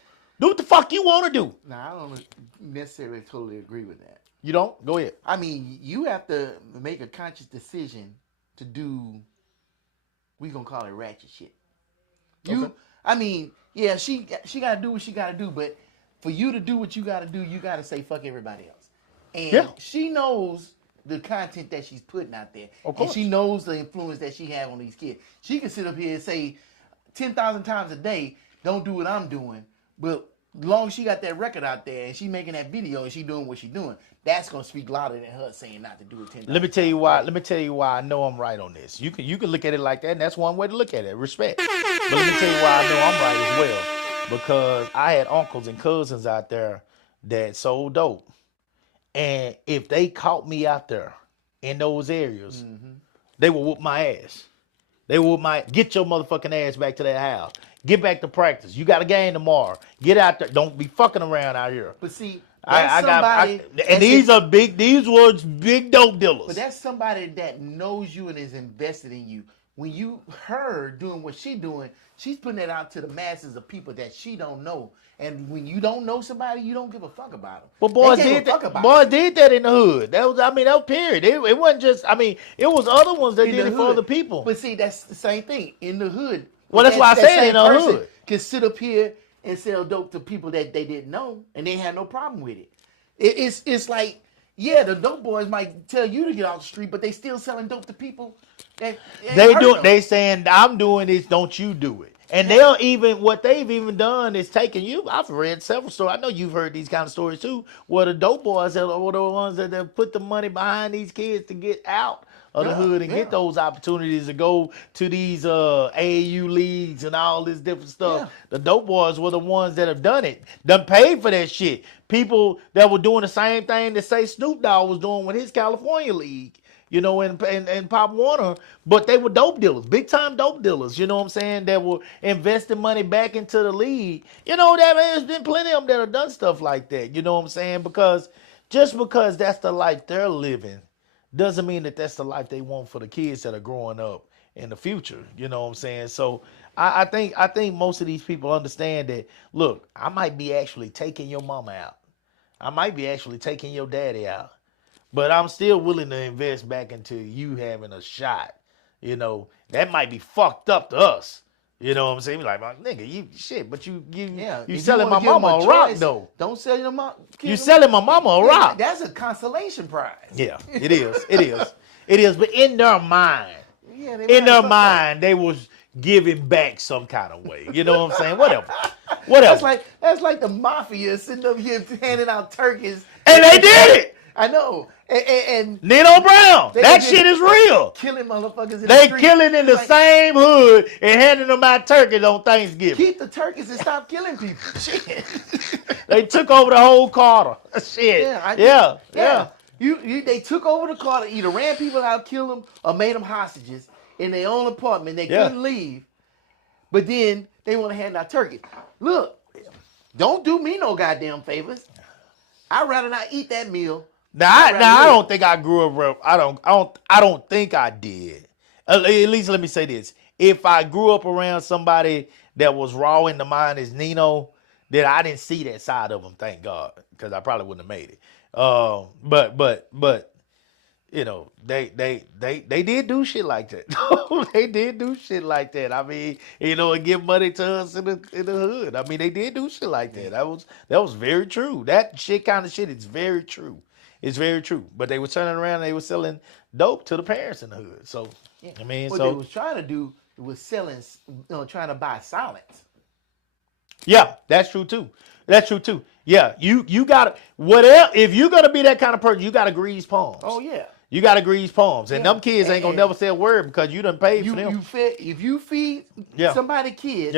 Do what the fuck you want to do. Now, I don't necessarily totally agree with that. You don't? Go ahead. I mean, you have to make a conscious decision to do, we gonna call it ratchet shit. Okay. I mean, yeah, she got to do what she got to do, but for you to do what you got to do, you got to say fuck everybody else. And Yeah. she knows the content that she's putting out there. Of And course. she knows the influence that she have on these kids. She can sit up here and say 10,000 times a day, don't do what I'm doing. But as long as she got that record out there and she making that video and she doing what she doing, that's going to speak louder than her saying not to do it 10,000 Let me tell you why. Let me tell you why I know I'm right on this. You can look at it like that, and that's one way to look at it. Respect. But let me tell you why I know I'm right as well. Because I had uncles and cousins out there that sold dope. And if they caught me out there in those areas, they would whoop my ass. They would get your motherfucking ass back to that house. Get back to practice. You got a game tomorrow. Get out there. Don't be fucking around out here. But see, that's These was big dope dealers. But that's somebody that knows you and is invested in you. When you her doing what she doing, she's putting it out to the masses of people that she don't know. And when you don't know somebody, you don't give a fuck about them. But boys did that. Boys did that in the hood. That was period. It wasn't just. It was other ones that did it for other people. But see, that's the same thing in the hood. Well, that's why I said in the person hood. Can sit up here and sell dope to people that they didn't know, and they had no problem with it. It's like, yeah, the dope boys might tell you to get off the street, but they still selling dope to people. They saying I'm doing this, don't you do it? And what they've even done is taken you. I've read several stories. I know you've heard these kind of stories too, where the dope boys are the ones that put the money behind these kids to get out of the hood and get those opportunities to go to these AAU leagues and all this different stuff. Yeah. The dope boys were the ones that have done it, done paid for that shit. People that were doing the same thing that say Snoop Dogg was doing with his California league. You know, and Pop Warner, but they were dope dealers, big time dope dealers, you know what I'm saying, that were investing money back into the league. You know, there's been plenty of them that have done stuff like that, you know what I'm saying, because just because that's the life they're living doesn't mean that that's the life they want for the kids that are growing up in the future, you know what I'm saying. So I think most of these people understand that, look, I might be actually taking your mama out. I might be actually taking your daddy out. But I'm still willing to invest back into you having a shot. You know, that might be fucked up to us. You know what I'm saying? Like, nigga, you shit, but you selling my mama a rock, though. Don't sell your mama. You selling my mama a rock. That's a consolation prize. Yeah, it is. It is. It is. But in their mind, they was giving back some kind of way. You know what I'm saying? Whatever. That's like the mafia sitting up here handing out turkeys. And they did it. I know. And Nino Brown, that shit is real. Killing motherfuckers in the They street. killing in the same hood and handing them out turkeys on Thanksgiving. Keep the turkeys and stop killing people. Shit. They took over the whole Carter. Shit. Yeah. They took over the Carter, either ran people out, killed them, or made them hostages in their own apartment. They couldn't leave. But then they want to hand out turkeys. Look, don't do me no goddamn favors. I'd rather not eat that meal. I don't think I grew up. I don't think I did. At least let me say this: if I grew up around somebody that was raw in the mind as Nino, then I didn't see that side of him. Thank God, because I probably wouldn't have made it. But you know, they did do shit like that. They did do shit like that. I mean, you know, and give money to us in the hood. I mean, they did do shit like that. That was very true. That kind of shit is very true. It's very true. But they were turning around and they were selling dope to the parents in the hood. So, I mean, what they was trying to do was selling, trying to buy silence. Yeah, that's true too. Yeah, you gotta, whatever, if you're gonna be that kind of person, you gotta grease palms. Oh yeah. You gotta grease palms. And them kids ain't gonna never say a word because you done paid for them. If you feed somebody kids,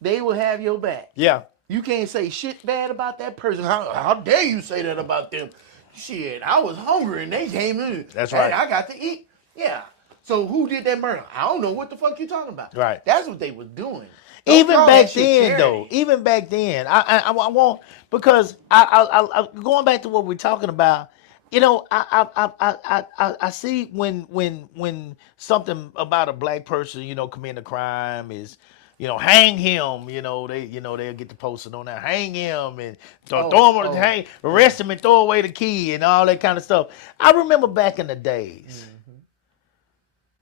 they will have your back. Yeah. You can't say shit bad about that person. How dare you say that about them? Shit, I was hungry and they came in. That's right. And I got to eat. Yeah. So who did that murder? I don't know what the fuck you talking about. Right. That's what they was doing. Even back then, I want, because I going back to what we're talking about, you know, I see when something about a black person, you know, committing a crime is, you know, hang him. You know, they'll get the posting on there, hang him and throw him, hang, arrest him and throw away the key and all that kind of stuff. I remember back in the days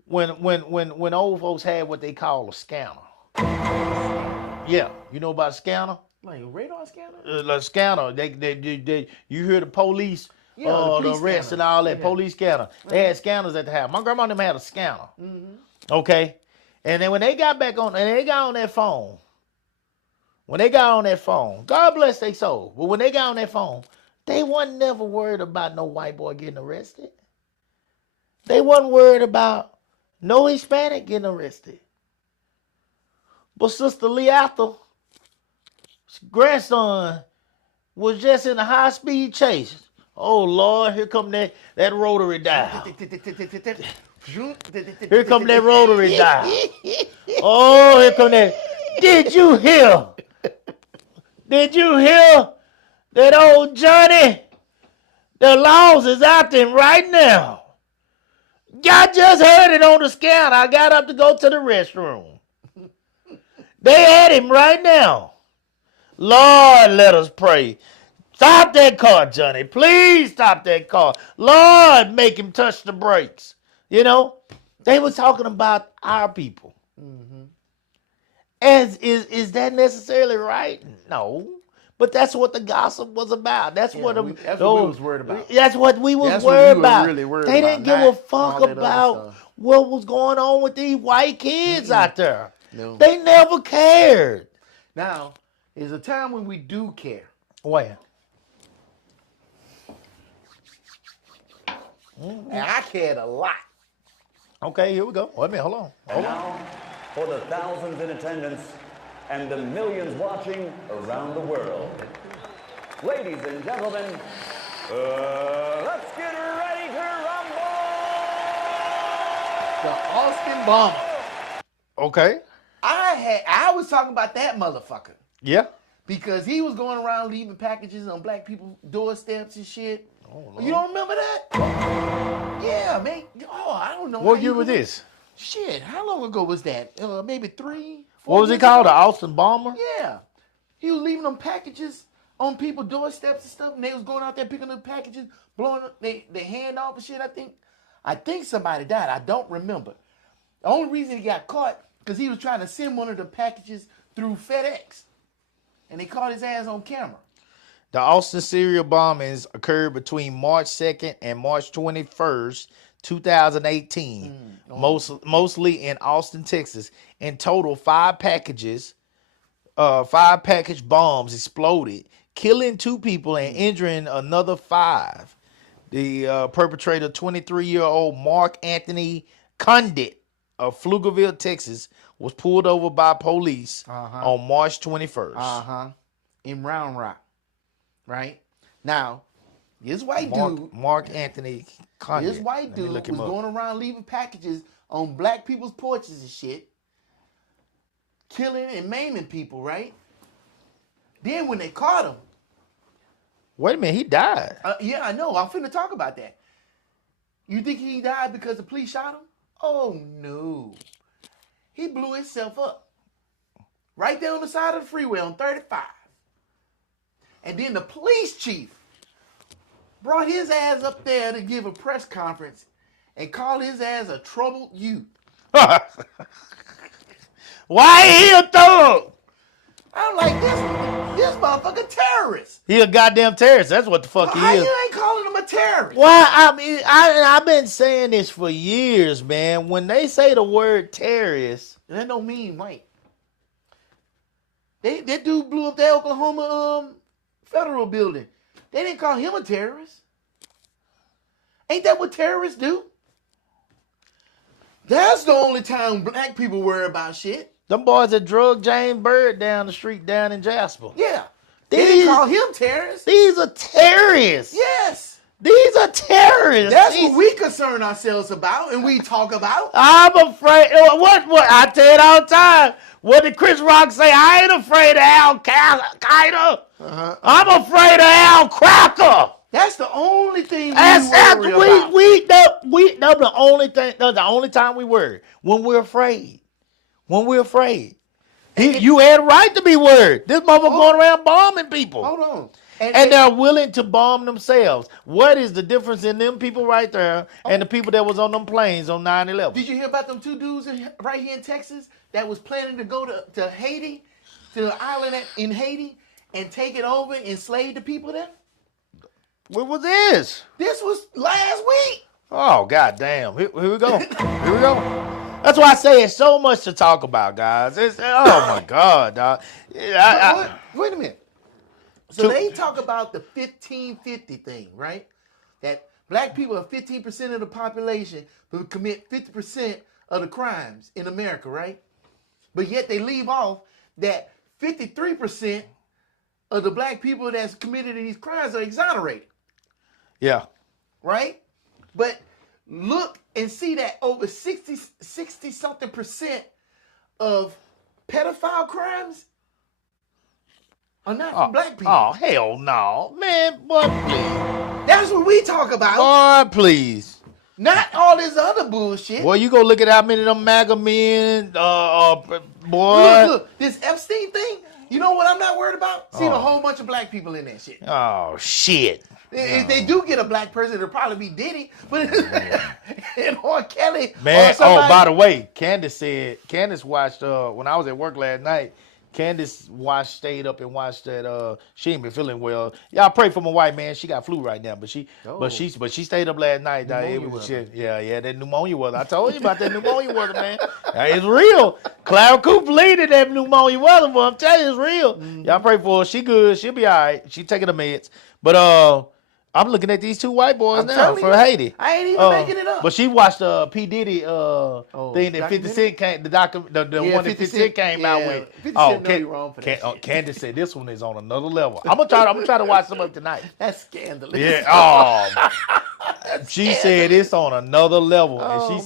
when old folks had what they call a scanner. Yeah, you know about a scanner? Like a radar scanner? A scanner. They you hear the police, Yeah, the police the arrest scanner. and all that. Yeah. Police scanner. They had scanners at the house. My grandma and them had a scanner. Okay, and then when they got back on, and they got on that phone, God bless their soul. But when they got on that phone, they wasn't never worried about no white boy getting arrested. They wasn't worried about no Hispanic getting arrested. But Sister Leatha, grandson, was just in a high-speed chase. Oh, Lord, here come that rotary dial. Here come that rotary dial. Oh, here come that. Did you hear? Did you hear that old Johnny? The laws is out there right now. I just heard it on the scan. I got up to go to the restroom. They had him right now. Lord, let us pray. Stop that car, Johnny. Please stop that car. Lord, make him touch the brakes. You know, they were talking about our people. As is that necessarily right? No. But that's what the gossip was about. That's what we was worried about. That's what we was That's what worried we were about. really worried They about, didn't give not a fuck all that other about stuff. what was going on with these white kids out there. No. They never cared. Now, is a time when we do care. Where? And I cared a lot. Okay, here we go. Wait a minute, hold on. And now, for the thousands in attendance and the millions watching around the world. Ladies and gentlemen, let's get ready to rumble! The Austin Bomber. Okay. I was talking about that motherfucker. Yeah. Because he was going around leaving packages on black people's doorsteps and shit. Oh, Lord. You don't remember that? Yeah, man. Oh, I don't know. What how year you was remember- this? Shit, how long ago was that? Maybe 3, 4 What was it years called? ago? The Austin Bomber? Yeah. He was leaving them packages on people's doorsteps and stuff, and they was going out there picking up packages, blowing their hand off and shit. I think somebody died. I don't remember. The only reason he got caught because he was trying to send one of the packages through FedEx, and they caught his ass on camera. The Austin serial bombings occurred between March 2nd and March 21st, 2018, mostly in Austin, Texas. In total, 5 package bombs exploded, killing 2 people and injuring another 5. The perpetrator, 23-year-old Mark Anthony Condit of Pflugerville, Texas, was pulled over by police on March 21st. In Round Rock, right? Now, this white dude, Mark Anthony Condit. this white Let me dude look was him up. going around leaving packages on black people's porches and shit, killing and maiming people, right? Then when they caught him, Wait a minute, he died. yeah, I know. I'm finna talk about that. You think he died because the police shot him? Oh no. He blew himself up. Right there on the side of the freeway on 35. And then the police chief brought his ass up there to give a press conference and called his ass a troubled youth. Why he a thug? I'm like, this motherfucker terrorist. He a goddamn terrorist. That's what the fuck How he is. you ain't calling him a terrorist? Why? I mean, I've been saying this for years, man. When they say the word terrorist, That don't mean white. That dude blew up that Oklahoma federal building. They didn't call him a terrorist. Ain't that what terrorists do? That's the only time black people worry about shit. them boys that drug James Byrd down the street down in Jasper. Yeah. They These, didn't call him terrorist. these are terrorists. Yes. These are terrorists. That's These- what we concern ourselves about and we talk about. I'm afraid. What? I tell it all the time. What did Chris Rock say? I ain't afraid of Al Qaeda. I'm afraid of Al Cracker. That's the only thing we That's worry about. that's the only thing. That's the only time we worry when we're afraid. When we're afraid, you had a right to be worried. This motherfucker going around bombing people. Hold on. And they're willing to bomb themselves. What is the difference in them people right there and the people that was on them planes on 9/11? Did you hear about them two dudes right here in Texas that was planning to go to Haiti, to the island in Haiti, and take it over and enslave the people there? What was this? This was last week. Oh, goddamn. Here we go. Here we go. That's why I say it's so much to talk about, guys. Oh, my God, dog. Wait a minute. So they talk about the 1550 thing, right? That black people are 15% of the population who commit 50% of the crimes in America, right? But yet they leave off that 53% of the black people that's committed these crimes are exonerated, Yeah. right? But look and see that over 60-something percent of pedophile crimes are not from black people. Oh, hell no. Man, boy, please. That's what we talk about. Boy, please. Not all this other bullshit. Boy, you go look at how many of them MAGA men, boy. Look, this Epstein thing, you know what I'm not worried about? Seeing a whole bunch of black people in that shit. Oh, shit. If they do get a black person, it'll probably be Diddy. But and or Kelly. Man, or somebody. by the way, Candace watched, when I was at work last night, Candace stayed up and watched that. She ain't been feeling well. Y'all pray for my wife, man. She got flu right now, but she stayed up last night. It was shit. Yeah, that pneumonia weather. I told you about that pneumonia weather, man. It's real. Clara Cooper leading that pneumonia weather, but I'm telling you, it's real. Y'all pray for her. She good. She'll be all right. She taking the meds. But I'm looking at these two white boys I'm now telling for you, Haiti. I ain't even making it up. But she watched P. Diddy thing that 50 Cent came, the one that 50 Cent came out with. 50 Cent know you wrong for that shit. Candace said this one is on another level. I'm gonna try to watch some of it tonight. That's scandalous. Yeah. Oh. She said it's on another level, and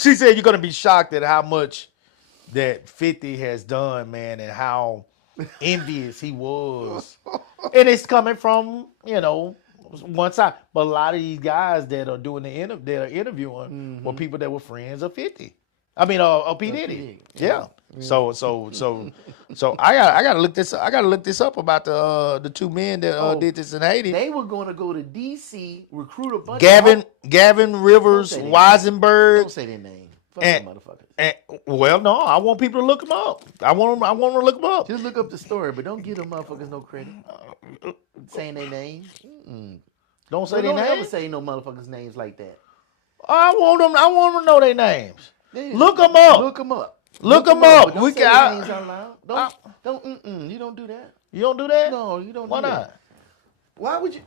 she said you're gonna be shocked at how much that 50 has done, man, and how envious he was. And it's coming from, one side. But a lot of these guys that are doing that are interviewing were people that were friends of 50. I mean, P. Diddy. Yeah. So I gotta look this. I gotta look this up about the two men that did this in Haiti. They were going to go to D.C., recruit a bunch Gavin Rivers, Don't say Weisenberg. Don't say their name. Fuck And- them motherfuckers. Well, no, I want people to look them up. I want them to look them up. Just look up the story, but don't give them motherfuckers no credit. Saying their names. Don't say So their don't ever names. say no motherfuckers' names like that. I want them to know their names. Yeah. Look them up. Look them up. Look 'em but up. Don't We say can- their names out loud. Don't. You don't do that. You don't do that? No, you don't. Why do not? That. Why would you?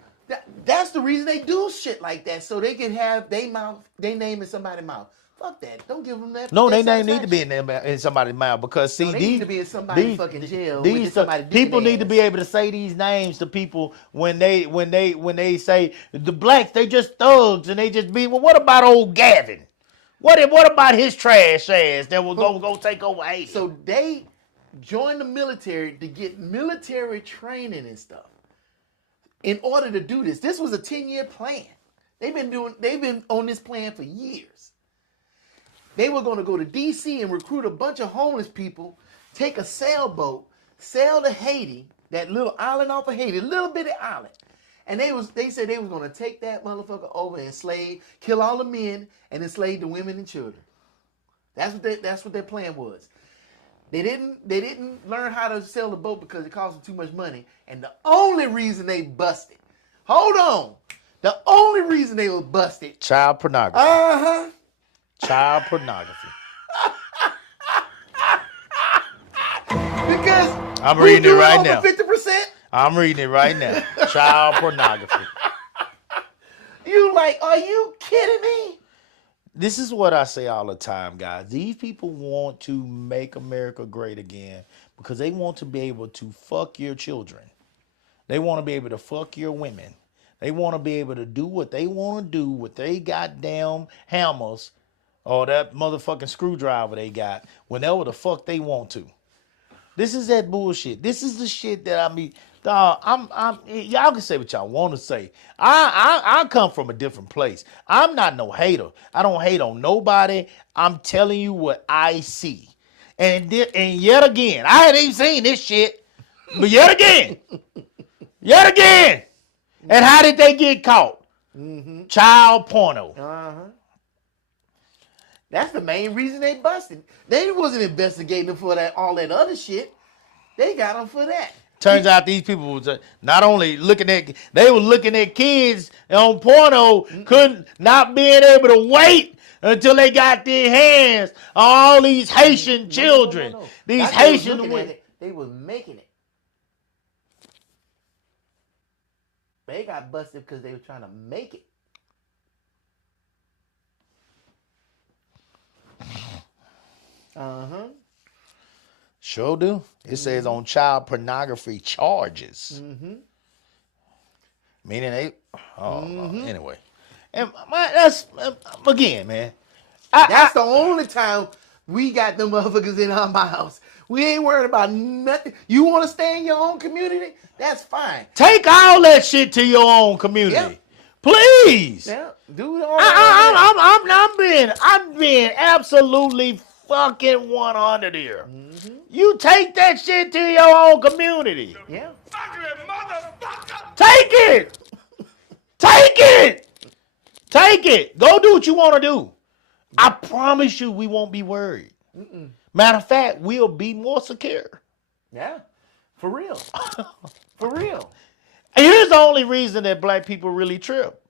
That's the reason they do shit like that, so they can have they name in somebody's mouth. Fuck that. Don't give them that. No, that they name need to be satisfaction. in somebody's mouth because see No, they these need to be in somebody's fucking jail with These somebody dick people in their need to ass. be able to say these names to people when they say the blacks they just thugs and they just be. Well, what about old Gavin? What about his trash ass that will go take over Haiti? So they joined the military to get military training and stuff. In order to do this, this was a 10-year plan. They've been on this plan for years. They were going to go to D.C. and recruit a bunch of homeless people, take a sailboat, sail to Haiti, that little island off of Haiti, little bitty island. And they said they was going to take that motherfucker over and kill all the men, and enslave the women and children. That's what their plan was. They didn't learn how to sail the boat because it cost them too much money. And the only reason they busted, hold on, the only reason they was busted, Child pornography. Child pornography. because I'm reading it right now. 50%. I'm reading it right now. Child pornography. You like, are you kidding me? This is what I say all the time, guys. These people want to make America great again because they want to be able to fuck your children. They want to be able to fuck your women. They want to be able to do what they want to do with they goddamn hammers or that motherfucking screwdriver they got whenever the fuck they want to. This is that bullshit. This is the shit that I mean. Dog, y'all can say what y'all want to say. I come from a different place. I'm not no hater. I don't hate on nobody. I'm telling you what I see. And yet again, I hadn't even seen this shit. But yet again. And how did they get caught? Child porno. Uh-huh. That's the main reason they busted. They wasn't investigating them for that all that other shit. They got them for that. Turns out these people was not only they were looking at kids on porno, couldn't not being able to wait until they got their hands on all these Haitian children. No. These Not they was Haitian looking at women. it, they was making it. They got busted because they were trying to make it. Uh-huh. Sure do. It says on child pornography charges. Meaning they, anyway. And that's, again, man. That's the only time we got them motherfuckers in our house. We ain't worried about nothing. You want to stay in your own community? That's fine. Take all that shit to your own community. Yep. Please. Yeah, do all that. I'm being absolutely fucking 100 here. You take that shit to your own community. Yeah. Ugly motherfucker! Take it. Take it. Go do what you want to do. I promise you we won't be worried. Matter of fact, we'll be more secure. Yeah. For real. For real. And here's the only reason that black people really trip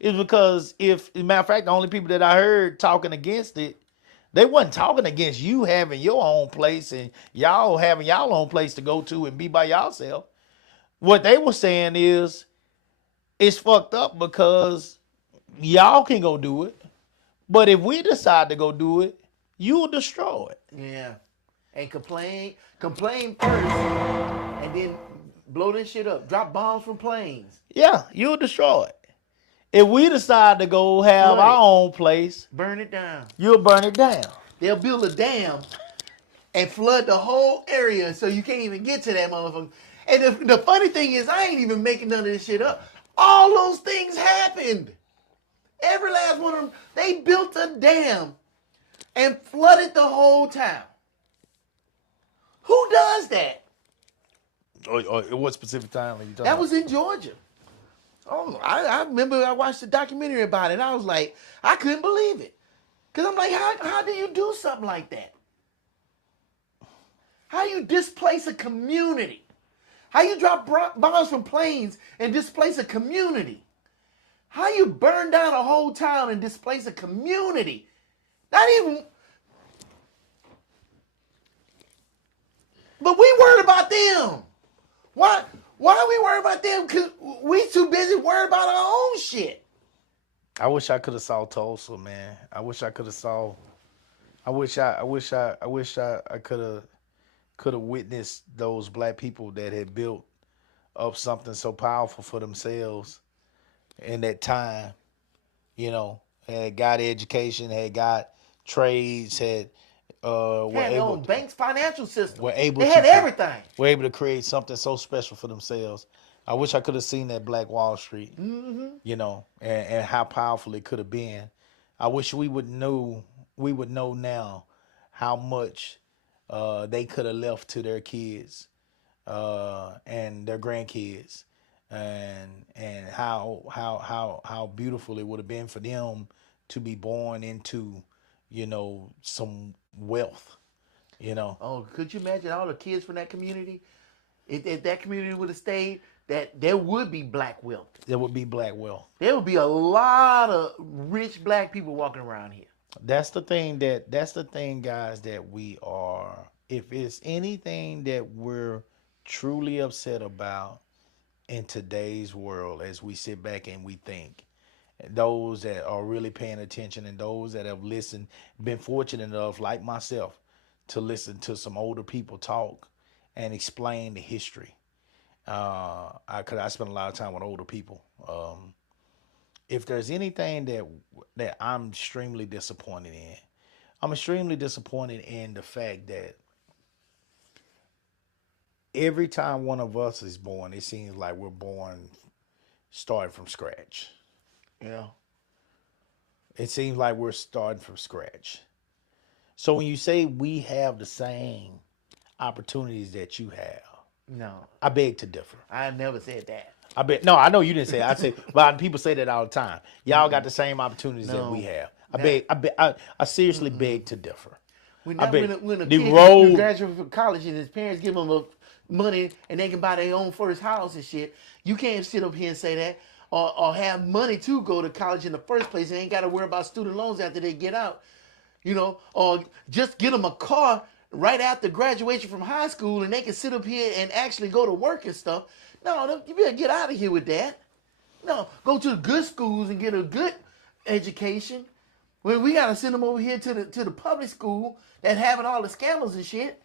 is because matter of fact, the only people that I heard talking against it, they wasn't talking against you having your own place and y'all having y'all own place to go to and be by yourself. What they were saying is it's fucked up because y'all can go do it. But if we decide to go do it, you'll destroy it. Yeah. And complain first, and then blow this shit up. Drop bombs from planes. Yeah, you'll destroy it. If we decide to go have Flood our it. own place, Burn it down. you'll burn it down. They'll build a dam and flood the whole area so you can't even get to that motherfucker. And the funny thing is, I ain't even making none of this shit up. All those things happened. Every last one of them. They built a dam and flooded the whole town. Who does that? What specific time are you talking That about? was in Georgia. Oh, I remember I watched a documentary about it. And I was like, I couldn't believe it. Because I'm like, how do you do something like that? How you displace a community? How you drop bombs from planes and displace a community? How you burn down a whole town and displace a community? Not even... But we worried about them. Why are we worried about them? Because we too busy worried about our own shit. I wish I could have saw Tulsa, man. I wish I could have saw. I wish I could have witnessed those black people that had built up something so powerful for themselves in that time. You know, had got education, had got trades, had were Had their able own bank's financial system. were able They to had everything. were able to create something so special for themselves. I wish I could have seen that Black Wall Street, you know, and how powerful it could have been. I wish we would know now how much they could have left to their kids and their grandkids, and how beautiful it would have been for them to be born into, you know, some wealth, you know. Oh, could you imagine all the kids from that community? If that community would have stayed, that there would be black wealth. There would be black wealth. There would be a lot of rich black people walking around here. That's the thing, guys, that we are. If it's anything that we're truly upset about in today's world, as we sit back and we think, those that are really paying attention and those that have listened, been fortunate enough, like myself, to listen to some older people talk and explain the history. because I spend a lot of time with older people. If there's anything that I'm extremely disappointed in, I'm extremely disappointed in the fact that every time one of us is born, it seems like we're born starting from scratch. Yeah. It seems like we're starting from scratch. So when you say we have the same opportunities that you have, No, I beg to differ. I never said that. I know you didn't say it. I say, but people say that all the time. Y'all got the same opportunities that No. we have. I seriously beg to differ. When, I that, bet when a the kid road- graduates from college and his parents give him money and they can buy their own first house and shit, you can't sit up here and say that. Or have money to go to college in the first place and ain't got to worry about student loans after they get out. You know, or just get them a car right after graduation from high school and they can sit up here and actually go to work and stuff. No, you better get out of here with that. No, go to the good schools and get a good education. Well, we gotta send them over here to the public school that having all the scandals and shit.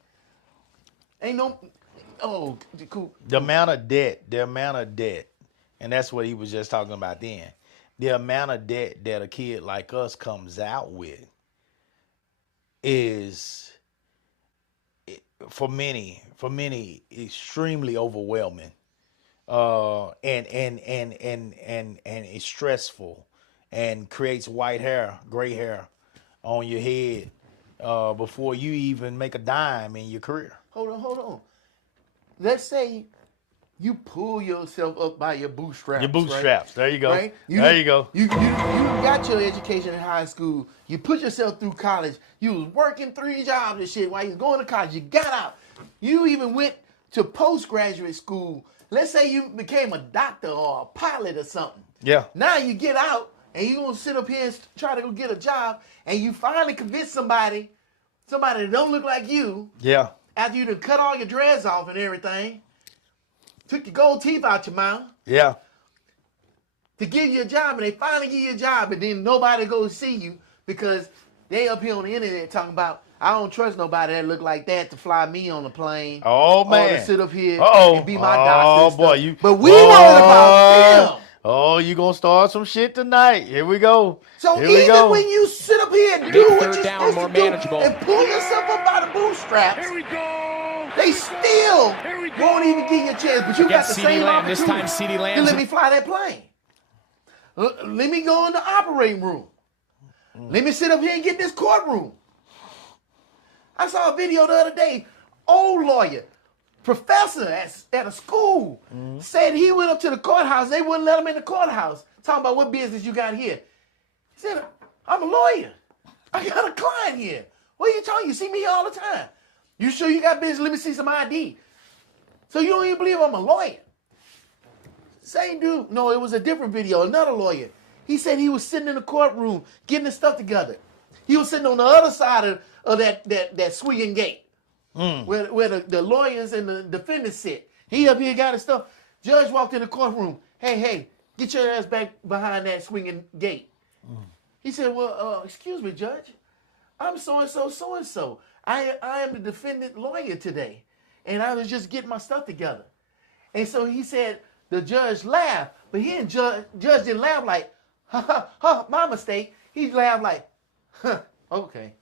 Ain't no, oh, cool. the amount of debt, and that's what he was just talking about then. The amount of debt that a kid like us comes out with is, for many, extremely overwhelming. And it's stressful and creates white hair, gray hair on your head before you even make a dime in your career. Hold on. Let's say you pull yourself up by your bootstraps. Your bootstraps. Right? There you go. Right? There you go. You got your education in high school. You put yourself through college. You was working 3 jobs and shit while you was going to college. You got out. You even went to postgraduate school. Let's say you became a doctor or a pilot or something. Yeah. Now you get out and you're going to sit up here and try to go get a job and you finally convince somebody that don't look like you, Yeah. after you done cut all your dreads off and everything, took your gold teeth out your mouth, Yeah. to give you a job, and they finally give you a job, and then nobody goes see you because they up here on the internet talking about, I don't trust nobody that look like that to fly me on the plane. Oh, Or man. to sit up here Uh-oh. and be my doctor. and boy, stuff. But we worried about them. Oh, you gonna start some shit tonight. Here we go. So Here we even go. when you sit up here and do what third you're down supposed more to do manageable. and pull yourself up by the bootstraps, Here we go. they still Here we go. won't even give you a chance. But you got Against the CeeDee same Lamb. This opportunity time CeeDee to Lamb's- let me fly that plane. Let me go in the operating room. Let me sit up here and get this courtroom. I saw a video the other day. Old lawyer, professor at a school, said he went up to the courthouse. They wouldn't let him in the courthouse. Talking about what business you got here. He said, I'm a lawyer. I got a client here. What are you talking? You see me here all the time. You sure you got business? Let me see some ID. So you don't even believe I'm a lawyer? Same dude. No, it was a different video. Another lawyer. He said he was sitting in the courtroom getting his stuff together. He was sitting on the other side of that swinging gate where the lawyers and the defendants sit. He up here got his stuff. Judge walked in the courtroom. Hey, get your ass back behind that swinging gate. He said, well, excuse me, Judge. I'm so-and-so. I am the defendant lawyer today. And I was just getting my stuff together. And so he said, the judge laughed. But judge didn't laugh like, ha, my mistake. He laughed like, huh, okay.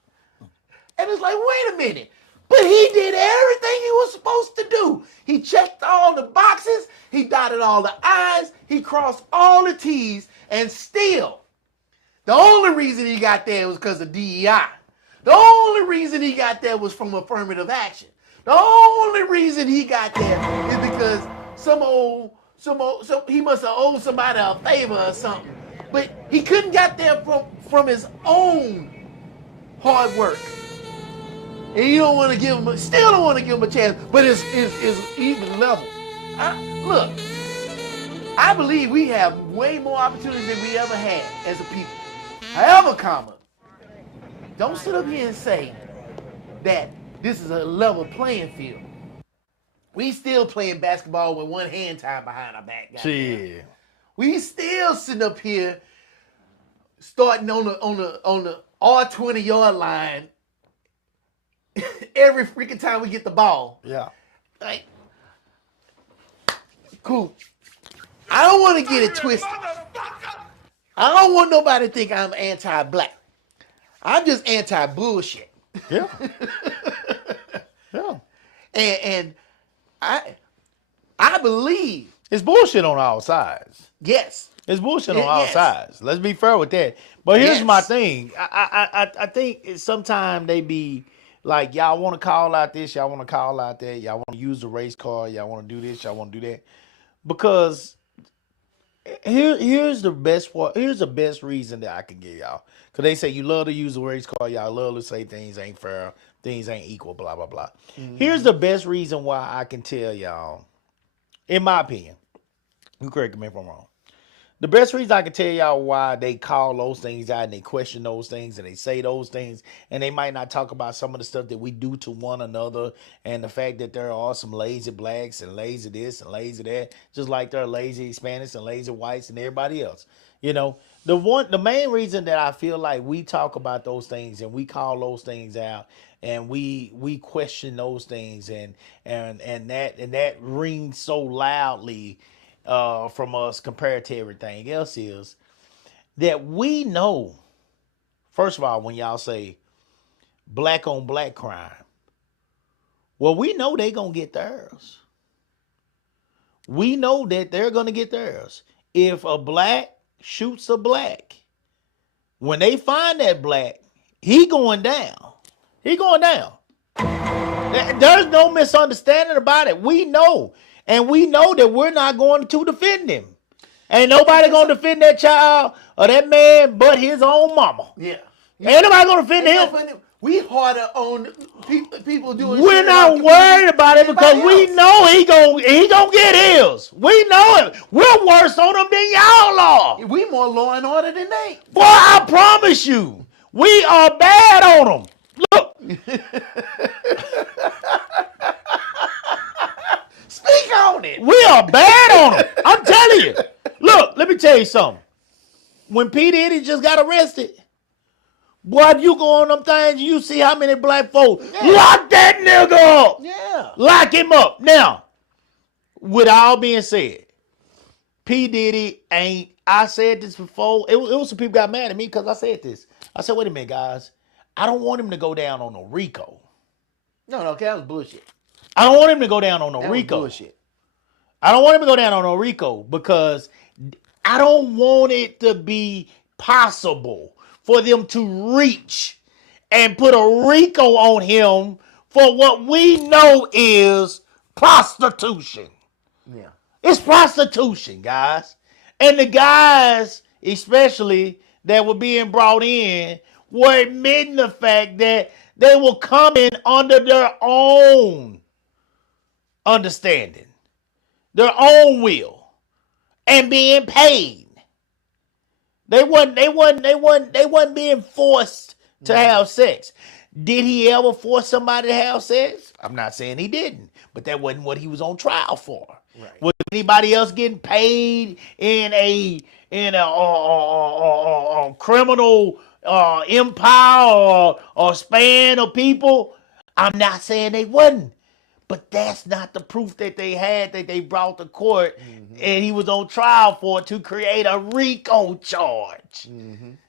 And it's like, wait a minute. But he did everything he was supposed to do. He checked all the boxes. He dotted all the I's. He crossed all the T's. And still, the only reason he got there was because of DEI. The only reason he got there was from affirmative action. The only reason he got there is because he must have owed somebody a favor or something. But he couldn't get there from his own hard work. And you don't want to give him, still don't want to give him a chance, but it's even level. Look, I believe we have way more opportunities than we ever had as a people. However, don't sit up here and say that this is a level playing field. We still playing basketball with one hand tied behind our back. Shit. We still sitting up here starting on the R20 yard line every freaking time we get the ball. Yeah. Like, Cool. I don't want to get it twisted. I don't want nobody to think I'm anti-black. I'm just anti-bullshit. Yeah. Yeah. And I believe, It's bullshit on all sides. yes. It's bullshit on Yeah, all yes. sides. Let's be fair with that. But here's Yes. my thing. I think sometimes they be like, y'all want to call out this, y'all want to call out that, y'all want to use the race car, y'all want to do this, y'all want to do that. Because here's the best reason that I can give y'all. Because they say you love to use the race car, y'all love to say things ain't fair, things ain't equal, blah, blah, blah. Here's the best reason why I can tell y'all, in my opinion, you correct me if I'm wrong. The best reason I can tell y'all why they call those things out and they question those things and they say those things and they might not talk about some of the stuff that we do to one another and the fact that there are some lazy blacks and lazy this and lazy that, just like there are lazy Hispanics and lazy whites and everybody else. You know, the main reason that I feel like we talk about those things and we call those things out and we question those things and that rings so loudly from us compared to everything else is that we know, first of all, when y'all say black on black crime, well, we know they gonna get theirs. We know that they're gonna get theirs. If a black shoots a black, when they find that black, he going down. He going down. There's no misunderstanding about it. We know. And we know that we're not going to defend him. Ain't nobody going to defend that child or that man but his own mama. Yeah. Ain't nobody going to defend And him. that's when we harder on people doing We're shit not about worried about it because everybody we else. know he gonna get his. We know it. We're worse on him than y'all are. We more law and order than they. Boy, I promise you, we are bad on them. Look, Speak on it. we are bad on them. I'm telling you. Look, let me tell you something. When P. Diddy just got arrested, boy, if you go on them things, you see how many black folks lock that nigga up. Yeah. Lock him up. Now, with all being said, P. Diddy ain't, I said this before, it was some people got mad at me because I said this. I said, wait a minute, guys. I don't want him to go down on no RICO. No, okay, that was bullshit. I don't want him to go down on no That was RICO. bullshit. I don't want him to go down on no RICO because I don't want it to be possible for them to reach and put a RICO on him for what we know is prostitution. Yeah. It's prostitution, guys. And the guys, especially that were being brought in, were admitting the fact that they were coming under their own understanding, their own will, and being paid. They wasn't being forced to have sex. Did he ever force somebody to have sex? I'm not saying he didn't, but that wasn't what he was on trial for. Right. Was anybody else getting paid in a criminal empire or span of people? I'm not saying they wasn't. But that's not the proof that they had that they brought to court and he was on trial for to create a RICO charge.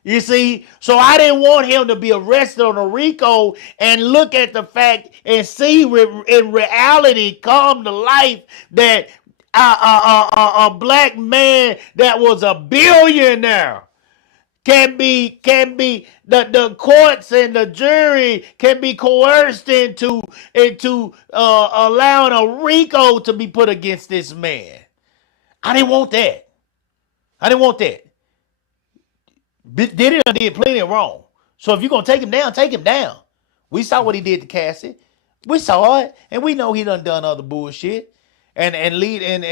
You see? So I didn't want him to be arrested on a RICO and look at the fact and see in reality come to life that a black man that was a billionaire can be the courts and the jury can be coerced into allowing a RICO to be put against this man. I didn't want that. Diddy did plenty of wrong. So if you're gonna take him down, take him down. We saw what he did to Cassie. We saw it, and we know he done other bullshit. And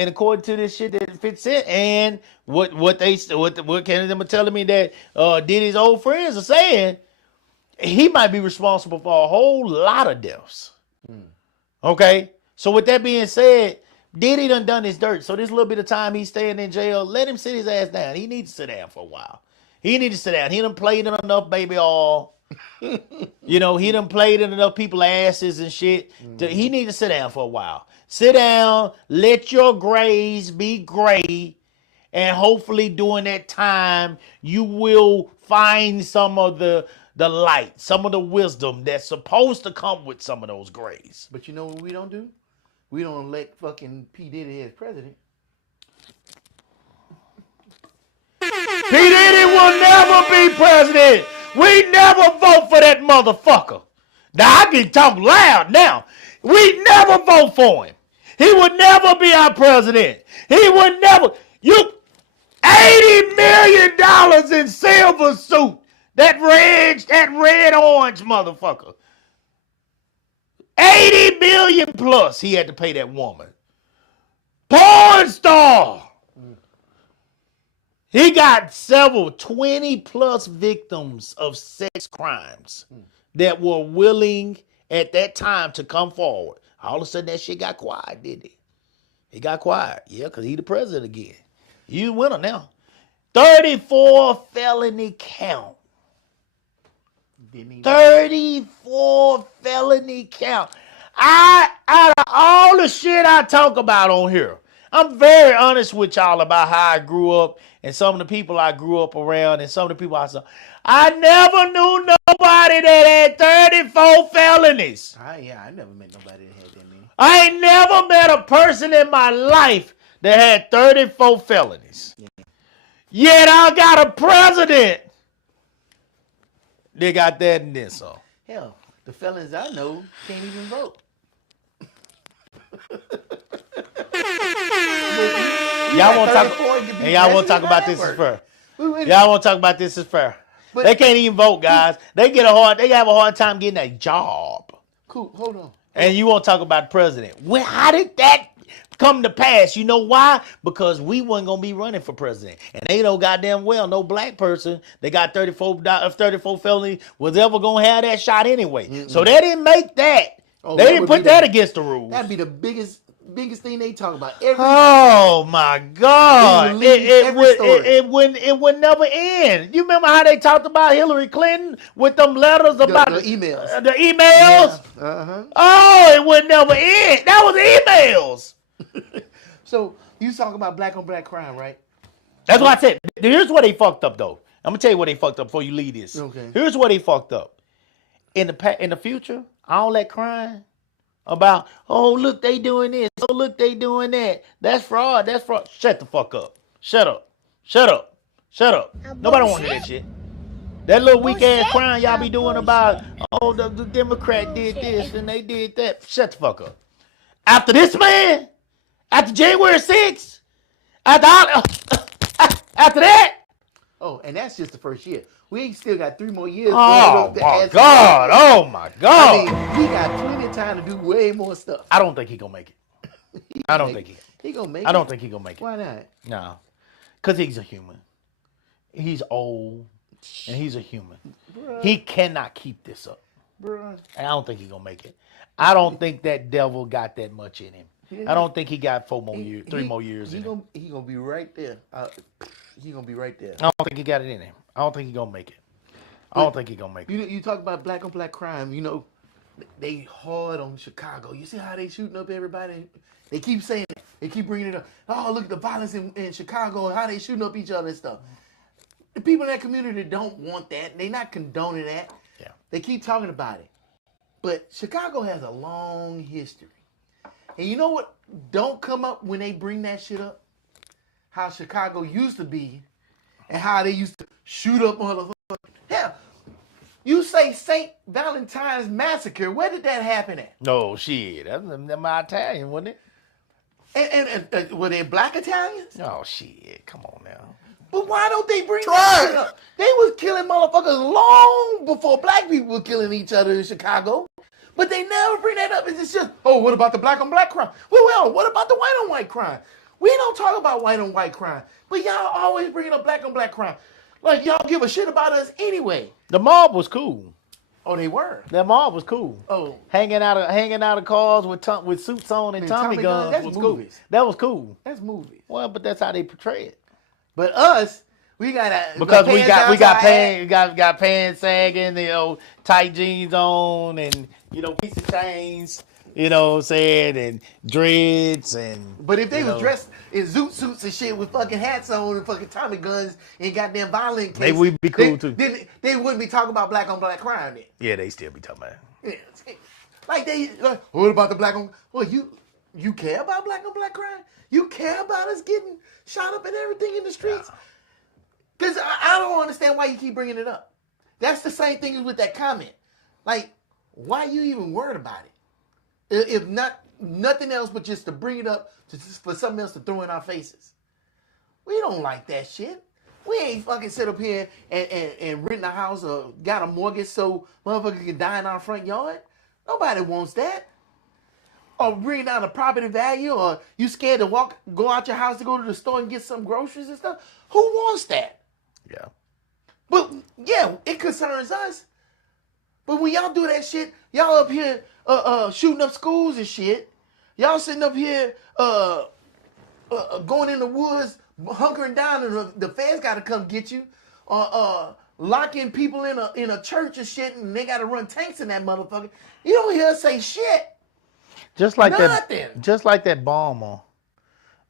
according to this shit that fits in, and what Kennedy them are telling me that Diddy's old friends are saying, he might be responsible for a whole lot of deaths. Okay, so with that being said, Diddy done his dirt. So this little bit of time he's staying in jail, let him sit his ass down. He needs to sit down for a while. He needs to sit down. He done played in enough baby all. You know, he done played in enough people's asses and shit. He need to sit down for a while. Sit down, let your grays be gray, and hopefully during that time you will find some of the light, some of the wisdom that's supposed to come with some of those grays. But you know what we don't do? We don't elect fucking P. Diddy as president. P. Diddy will never be president. We never vote for that motherfucker. Now I can talk loud now. We never vote for him. He would never be our president. He would never. You $80 million in silver suit. That red orange motherfucker. 80 million plus he had to pay that woman. Porn star. He got several 20 plus victims of sex crimes that were willing at that time to come forward. All of a sudden that shit got quiet, didn't it? It got quiet. Yeah, because he the president again. You the winner now. 34 felony count. 34 felony count. Out of all the shit I talk about on here, I'm very honest with y'all about how I grew up and some of the people I grew up around and some of the people I saw. I never knew nobody that had 34 felonies. I never met nobody that had that many. I ain't never met a person in my life that had 34 felonies. Yeah. Yet I got a president. They got that and this so. Hell, the felons I know can't even vote. Y'all want to talk about this as fair. Y'all want to talk about this as fair. But they can't even vote, guys. They have a hard time getting a job. Cool, hold on. And you want to talk about the president. How did that come to pass? You know why? Because we wasn't going to be running for president. And they know goddamn well no black person that got 34 felony was ever going to have that shot anyway. Mm-mm. So they didn't make that. They didn't put that against the rules. That'd be the biggest thing they talk about. Oh my God! It would never end. You remember how they talked about Hillary Clinton with them letters about the emails? The emails. Yeah. Uh-huh. Oh, it would never end. That was emails. So you talking about black on black crime, right? That's what I said. Here's what they fucked up, though. I'm gonna tell you what they fucked up before you leave this. Okay. Here's what they fucked up. In the future, all that crime about, oh, look, they doing this. Oh, look, they doing that. That's fraud. That's fraud. Shut the fuck up. Shut up. Shut up. Shut up. Nobody want to hear that shit. That little weak ass crime y'all be doing about, oh, the Democrat did this and they did that. Shut the fuck up. After this man, after January 6th, after that. Oh, and that's just the first year. We still got 3 more years. Oh my God! Oh my God! I mean, he got plenty of time to do way more stuff. I don't think he gonna make it. I don't think he gonna make it. I don't think he gonna make it. Why not? No, because he's a human. He's old, and he's a human. Bruh. He cannot keep this up. Bruh. And I don't think he's gonna make it. I don't think that devil got that much in him. Yeah. I don't think he got 3 more years in him. He gonna be right there. He gonna be right there. I don't think he got it in him. I don't think he's gonna make it. I don't think he's gonna make it. You talk about black on black crime. You know, they hard on Chicago. You see how they shooting up everybody? They keep saying it. They keep bringing it up. Oh, look at the violence in Chicago and how they shooting up each other and stuff. The people in that community don't want that. They not condoning that. Yeah. They keep talking about it. But Chicago has a long history. And you know what don't come up when they bring that shit up? How Chicago used to be and how they used to shoot up motherfuckers. Hell, you say St. Valentine's Massacre. Where did that happen at? No, shit. That's my Italian, wasn't it? And were they black Italians? Oh, shit. Come on now. But why don't they bring that shit up? They was killing motherfuckers long before black people were killing each other in Chicago. But they never bring that up. It's just, oh, what about the black on black crime? Well, what about the white on white crime? We don't talk about white on white crime. But y'all always bringing up black on black crime. Like, y'all give a shit about us anyway. The mob was cool. Oh, they were? That mob was cool. Oh. Hanging out of cars with suits on and Tommy guns that's was movies. Cool. That was cool. That's movies. Well, but that's how they portray it. But us, we got because we got pants sagging, tight jeans on, and piece of chains, You know what I'm saying? And dreads and. But if they you was know, dressed in zoot suits and shit with fucking hats on and fucking Tommy guns and goddamn violent cases, Maybe we'd be cool, too. Then they wouldn't be talking about black on black crime then. Yeah, they still be talking about it. Yeah. Like what about the black on? Well, you care about black on black crime? You care about us getting shot up and everything in the streets? Because I don't understand why you keep bringing it up. That's the same thing as with that comment. Like, why you even worried about it? If not nothing else but just to bring it up for something else to throw in our faces. We don't like that shit. We ain't fucking sit up here and rent a house or got a mortgage so motherfuckers can die in our front yard. Nobody wants that. Or bring down the property value, or you scared to go out your house to go to the store and get some groceries and stuff. Who wants that? Yeah. But yeah, it concerns us. But when y'all do that shit, y'all up here shooting up schools and shit. Y'all sitting up here going in the woods, hunkering down, and the feds got to come get you. Locking people in a church and shit, and they got to run tanks in that motherfucker. You don't hear us say shit. Just like Nothing. that. Just like that bomber.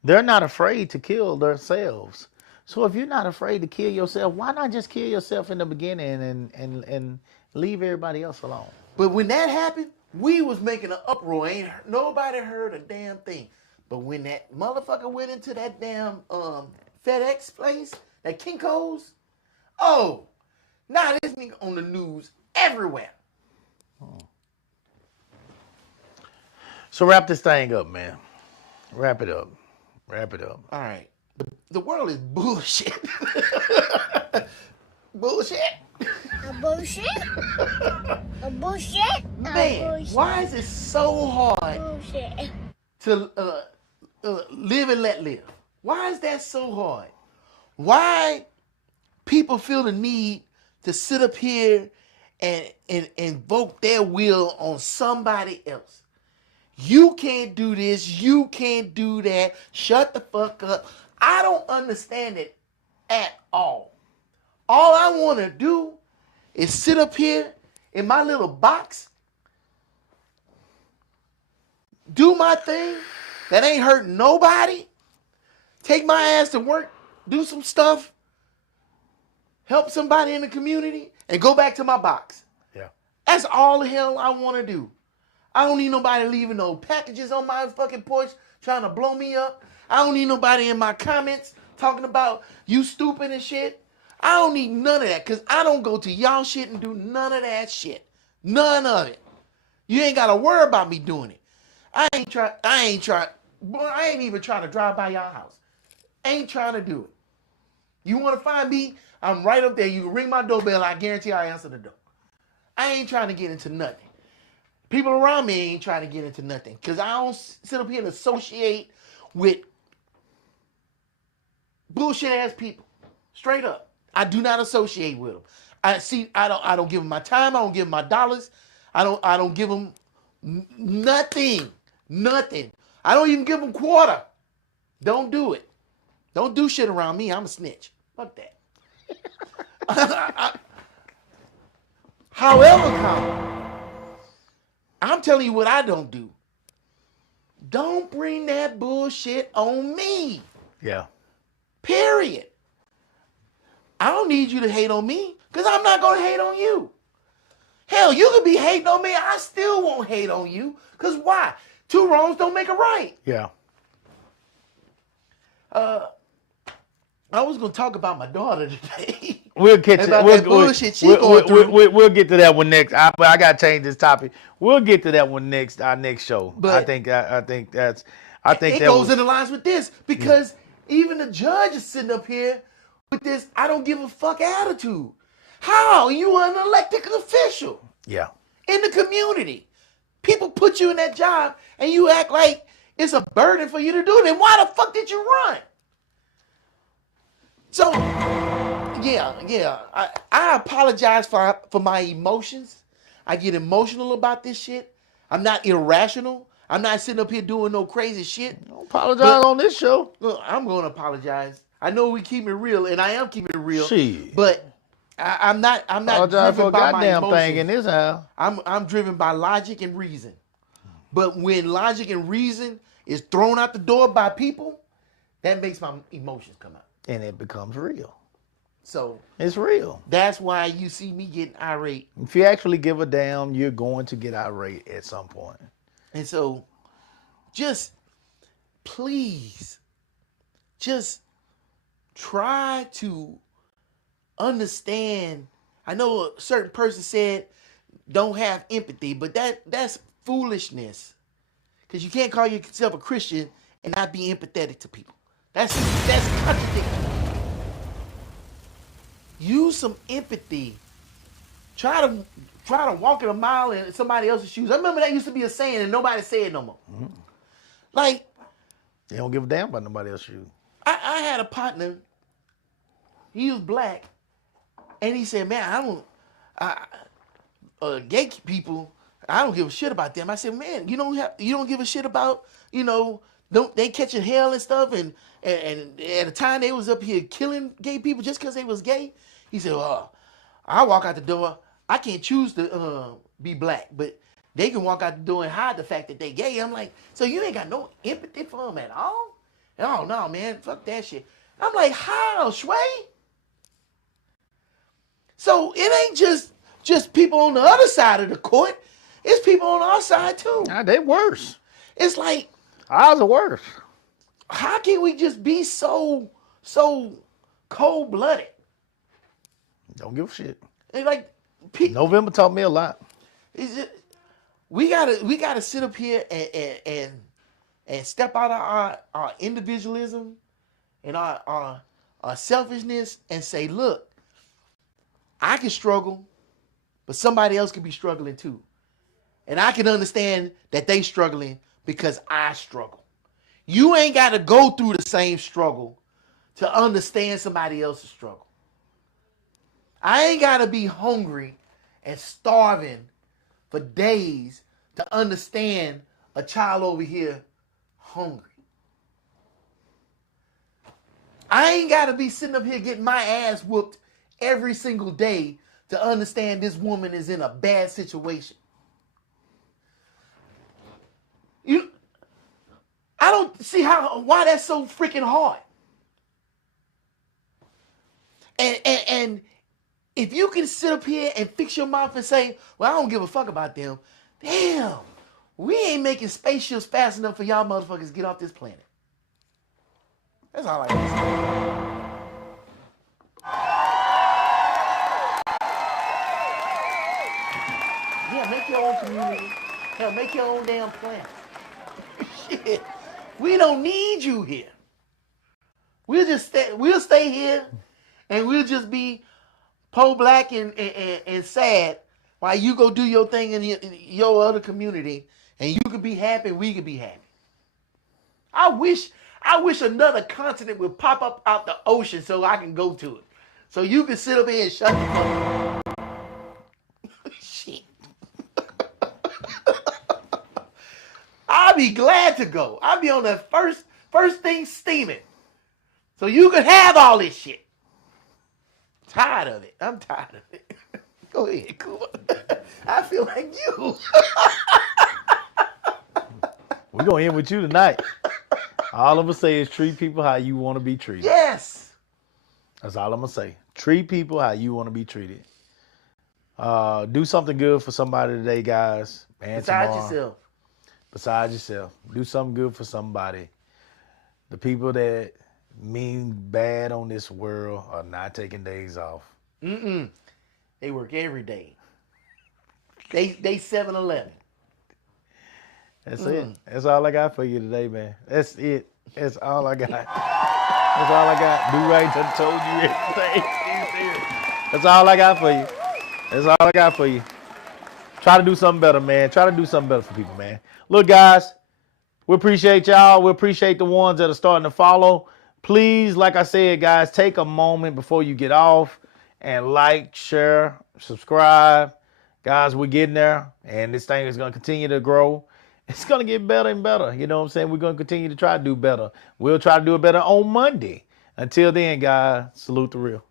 They're not afraid to kill themselves. So if you're not afraid to kill yourself, why not just kill yourself in the beginning and leave everybody else alone? But when that happened, we was making an uproar. Nobody heard a damn thing. But when that motherfucker went into that damn FedEx place, that Kinko's, oh, now this nigga on the news everywhere. So wrap this thing up, man. Wrap it up. Wrap it up. All right. The world is bullshit. Bullshit. A bullshit? A bullshit? Man, why is it so hard Bullshit. to live and let live? Why is that so hard? Why people feel the need to sit up here and invoke their will on somebody else? You can't do this. You can't do that. Shut the fuck up. I don't understand it at all. All I want to do is sit up here in my little box, do my thing that ain't hurting nobody, take my ass to work, do some stuff, help somebody in the community, and go back to my box. Yeah. That's all the hell I want to do. I don't need nobody leaving no packages on my fucking porch trying to blow me up. I don't need nobody in my comments talking about you stupid and shit. I don't need none of that because I don't go to y'all shit and do none of that shit. None of it. You ain't got to worry about me doing it. I ain't even trying to drive by y'all house. Ain't trying to do it. You want to find me? I'm right up there. You can ring my doorbell. I guarantee I answer the door. I ain't trying to get into nothing. People around me ain't trying to get into nothing because I don't sit up here and associate with bullshit ass people. Straight up, I do not associate with them. I don't give them my time. I don't give them my dollars. I don't give them nothing. I don't even give them quarter. Don't do it. Don't do shit around me. I'm a snitch. Fuck that. However, come. I'm telling you what I don't do. Don't bring that bullshit on me. Yeah. Period. I don't need you to hate on me because I'm not going to hate on you. Hell, you could be hating on me. I still won't hate on you because why? Two wrongs don't make a right. Yeah. I was going to talk about my daughter today. We'll get to About that bullshit she going through. We'll get to that one next. I got to change this topic. We'll get to that one next. Our next show. But I think it goes in the lines with this because even the judge is sitting up here with this I don't give a fuck attitude. How? You are an elected official Yeah. in the community. People put you in that job and you act like it's a burden for you to do it. Then why the fuck did you run? So, yeah. I apologize for my emotions. I get emotional about this shit. I'm not irrational. I'm not sitting up here doing no crazy shit. Don't apologize on this show. Look, I'm going to apologize. I know we keep it real, and I am keeping it real. Shit. But I'm not Apologize for driven a by my goddamn emotions. thing in this house. I'm driven by logic and reason. But when logic and reason is thrown out the door by people, that makes my emotions come out. And it becomes real. So It's real. that's why you see me getting irate. If you actually give a damn, you're going to get irate at some point. And so just please, just try to understand. I know a certain person said don't have empathy, but that's foolishness. Because you can't call yourself a Christian and not be empathetic to people. That's contradictory. Use some empathy. Try to walk in a mile in somebody else's shoes. I remember that used to be a saying and nobody say it no more. Mm-hmm. Like, They don't give a damn about nobody else's shoes. I had a partner, he was black, and he said, man, gay people, I don't give a shit about them. I said, man, you don't give a shit about, don't they catching hell and stuff, and at the time they was up here killing gay people just because they was gay. He said, I walk out the door, I can't choose to be black, but they can walk out the door and hide the fact that they gay. I'm like, so you ain't got no empathy for them at all? Oh no, man, fuck that shit. I'm like, how, Sway? So it ain't just people on the other side of the court. It's people on our side too. Nah, they worse. It's like, Ours are worse. how can we just be so cold-blooded? Don't give a shit. And like, November taught me a lot. is it? We gotta sit up here and step out of our individualism and our selfishness and say, look, I can struggle, but somebody else could be struggling too. And I can understand that they struggling because I struggle. You ain't got to go through the same struggle to understand somebody else's struggle. I ain't got to be hungry and starving for days to understand a child over here hungry. I ain't got to be sitting up here getting my ass whooped every single day to understand this woman is in a bad situation. I don't see why that's so freaking hard. And if you can sit up here and fix your mouth and say, well, I don't give a fuck about them. Damn, we ain't making spaceships fast enough for y'all motherfuckers to get off this planet. That's all I got to say. Yeah, make your own community. Hell, make your own damn planet. Shit. We don't need you here. We'll stay here and we'll just be pro-black and sad while you go do your thing in your other community and you can be happy and we can be happy. I wish another continent would pop up out the ocean so I can go to it. So you can sit up here and shut the fuck up. Shit. I'll be glad to go. I'll be on the first thing steaming. So you can have all this shit. Tired of it. I'm tired of it. Go ahead, cool. I feel like you. We're going to end with you tonight. All I'm going to say is treat people how you want to be treated. Yes. That's all I'm going to say. Treat people how you want to be treated. Do something good for somebody today, guys. And Besides tomorrow. yourself. Besides yourself. Do something good for somebody. The people that mean bad on this world are not taking days off. They work every day. They 7-Eleven. That's it. That's all I got for you today, man. That's it. That's all I got. That's all I got. Do right. I told you everything. That's all I got for you. That's all I got for you. Try to do something better, man. Try to do something better for people, man. Look, guys, we appreciate y'all. We appreciate the ones that are starting to follow. Please, like I said, guys, take a moment before you get off and like, share, subscribe. Guys, we're getting there, and this thing is going to continue to grow. It's going to get better and better. You know what I'm saying? We're going to continue to try to do better. We'll try to do it better on Monday. Until then, guys, salute the real.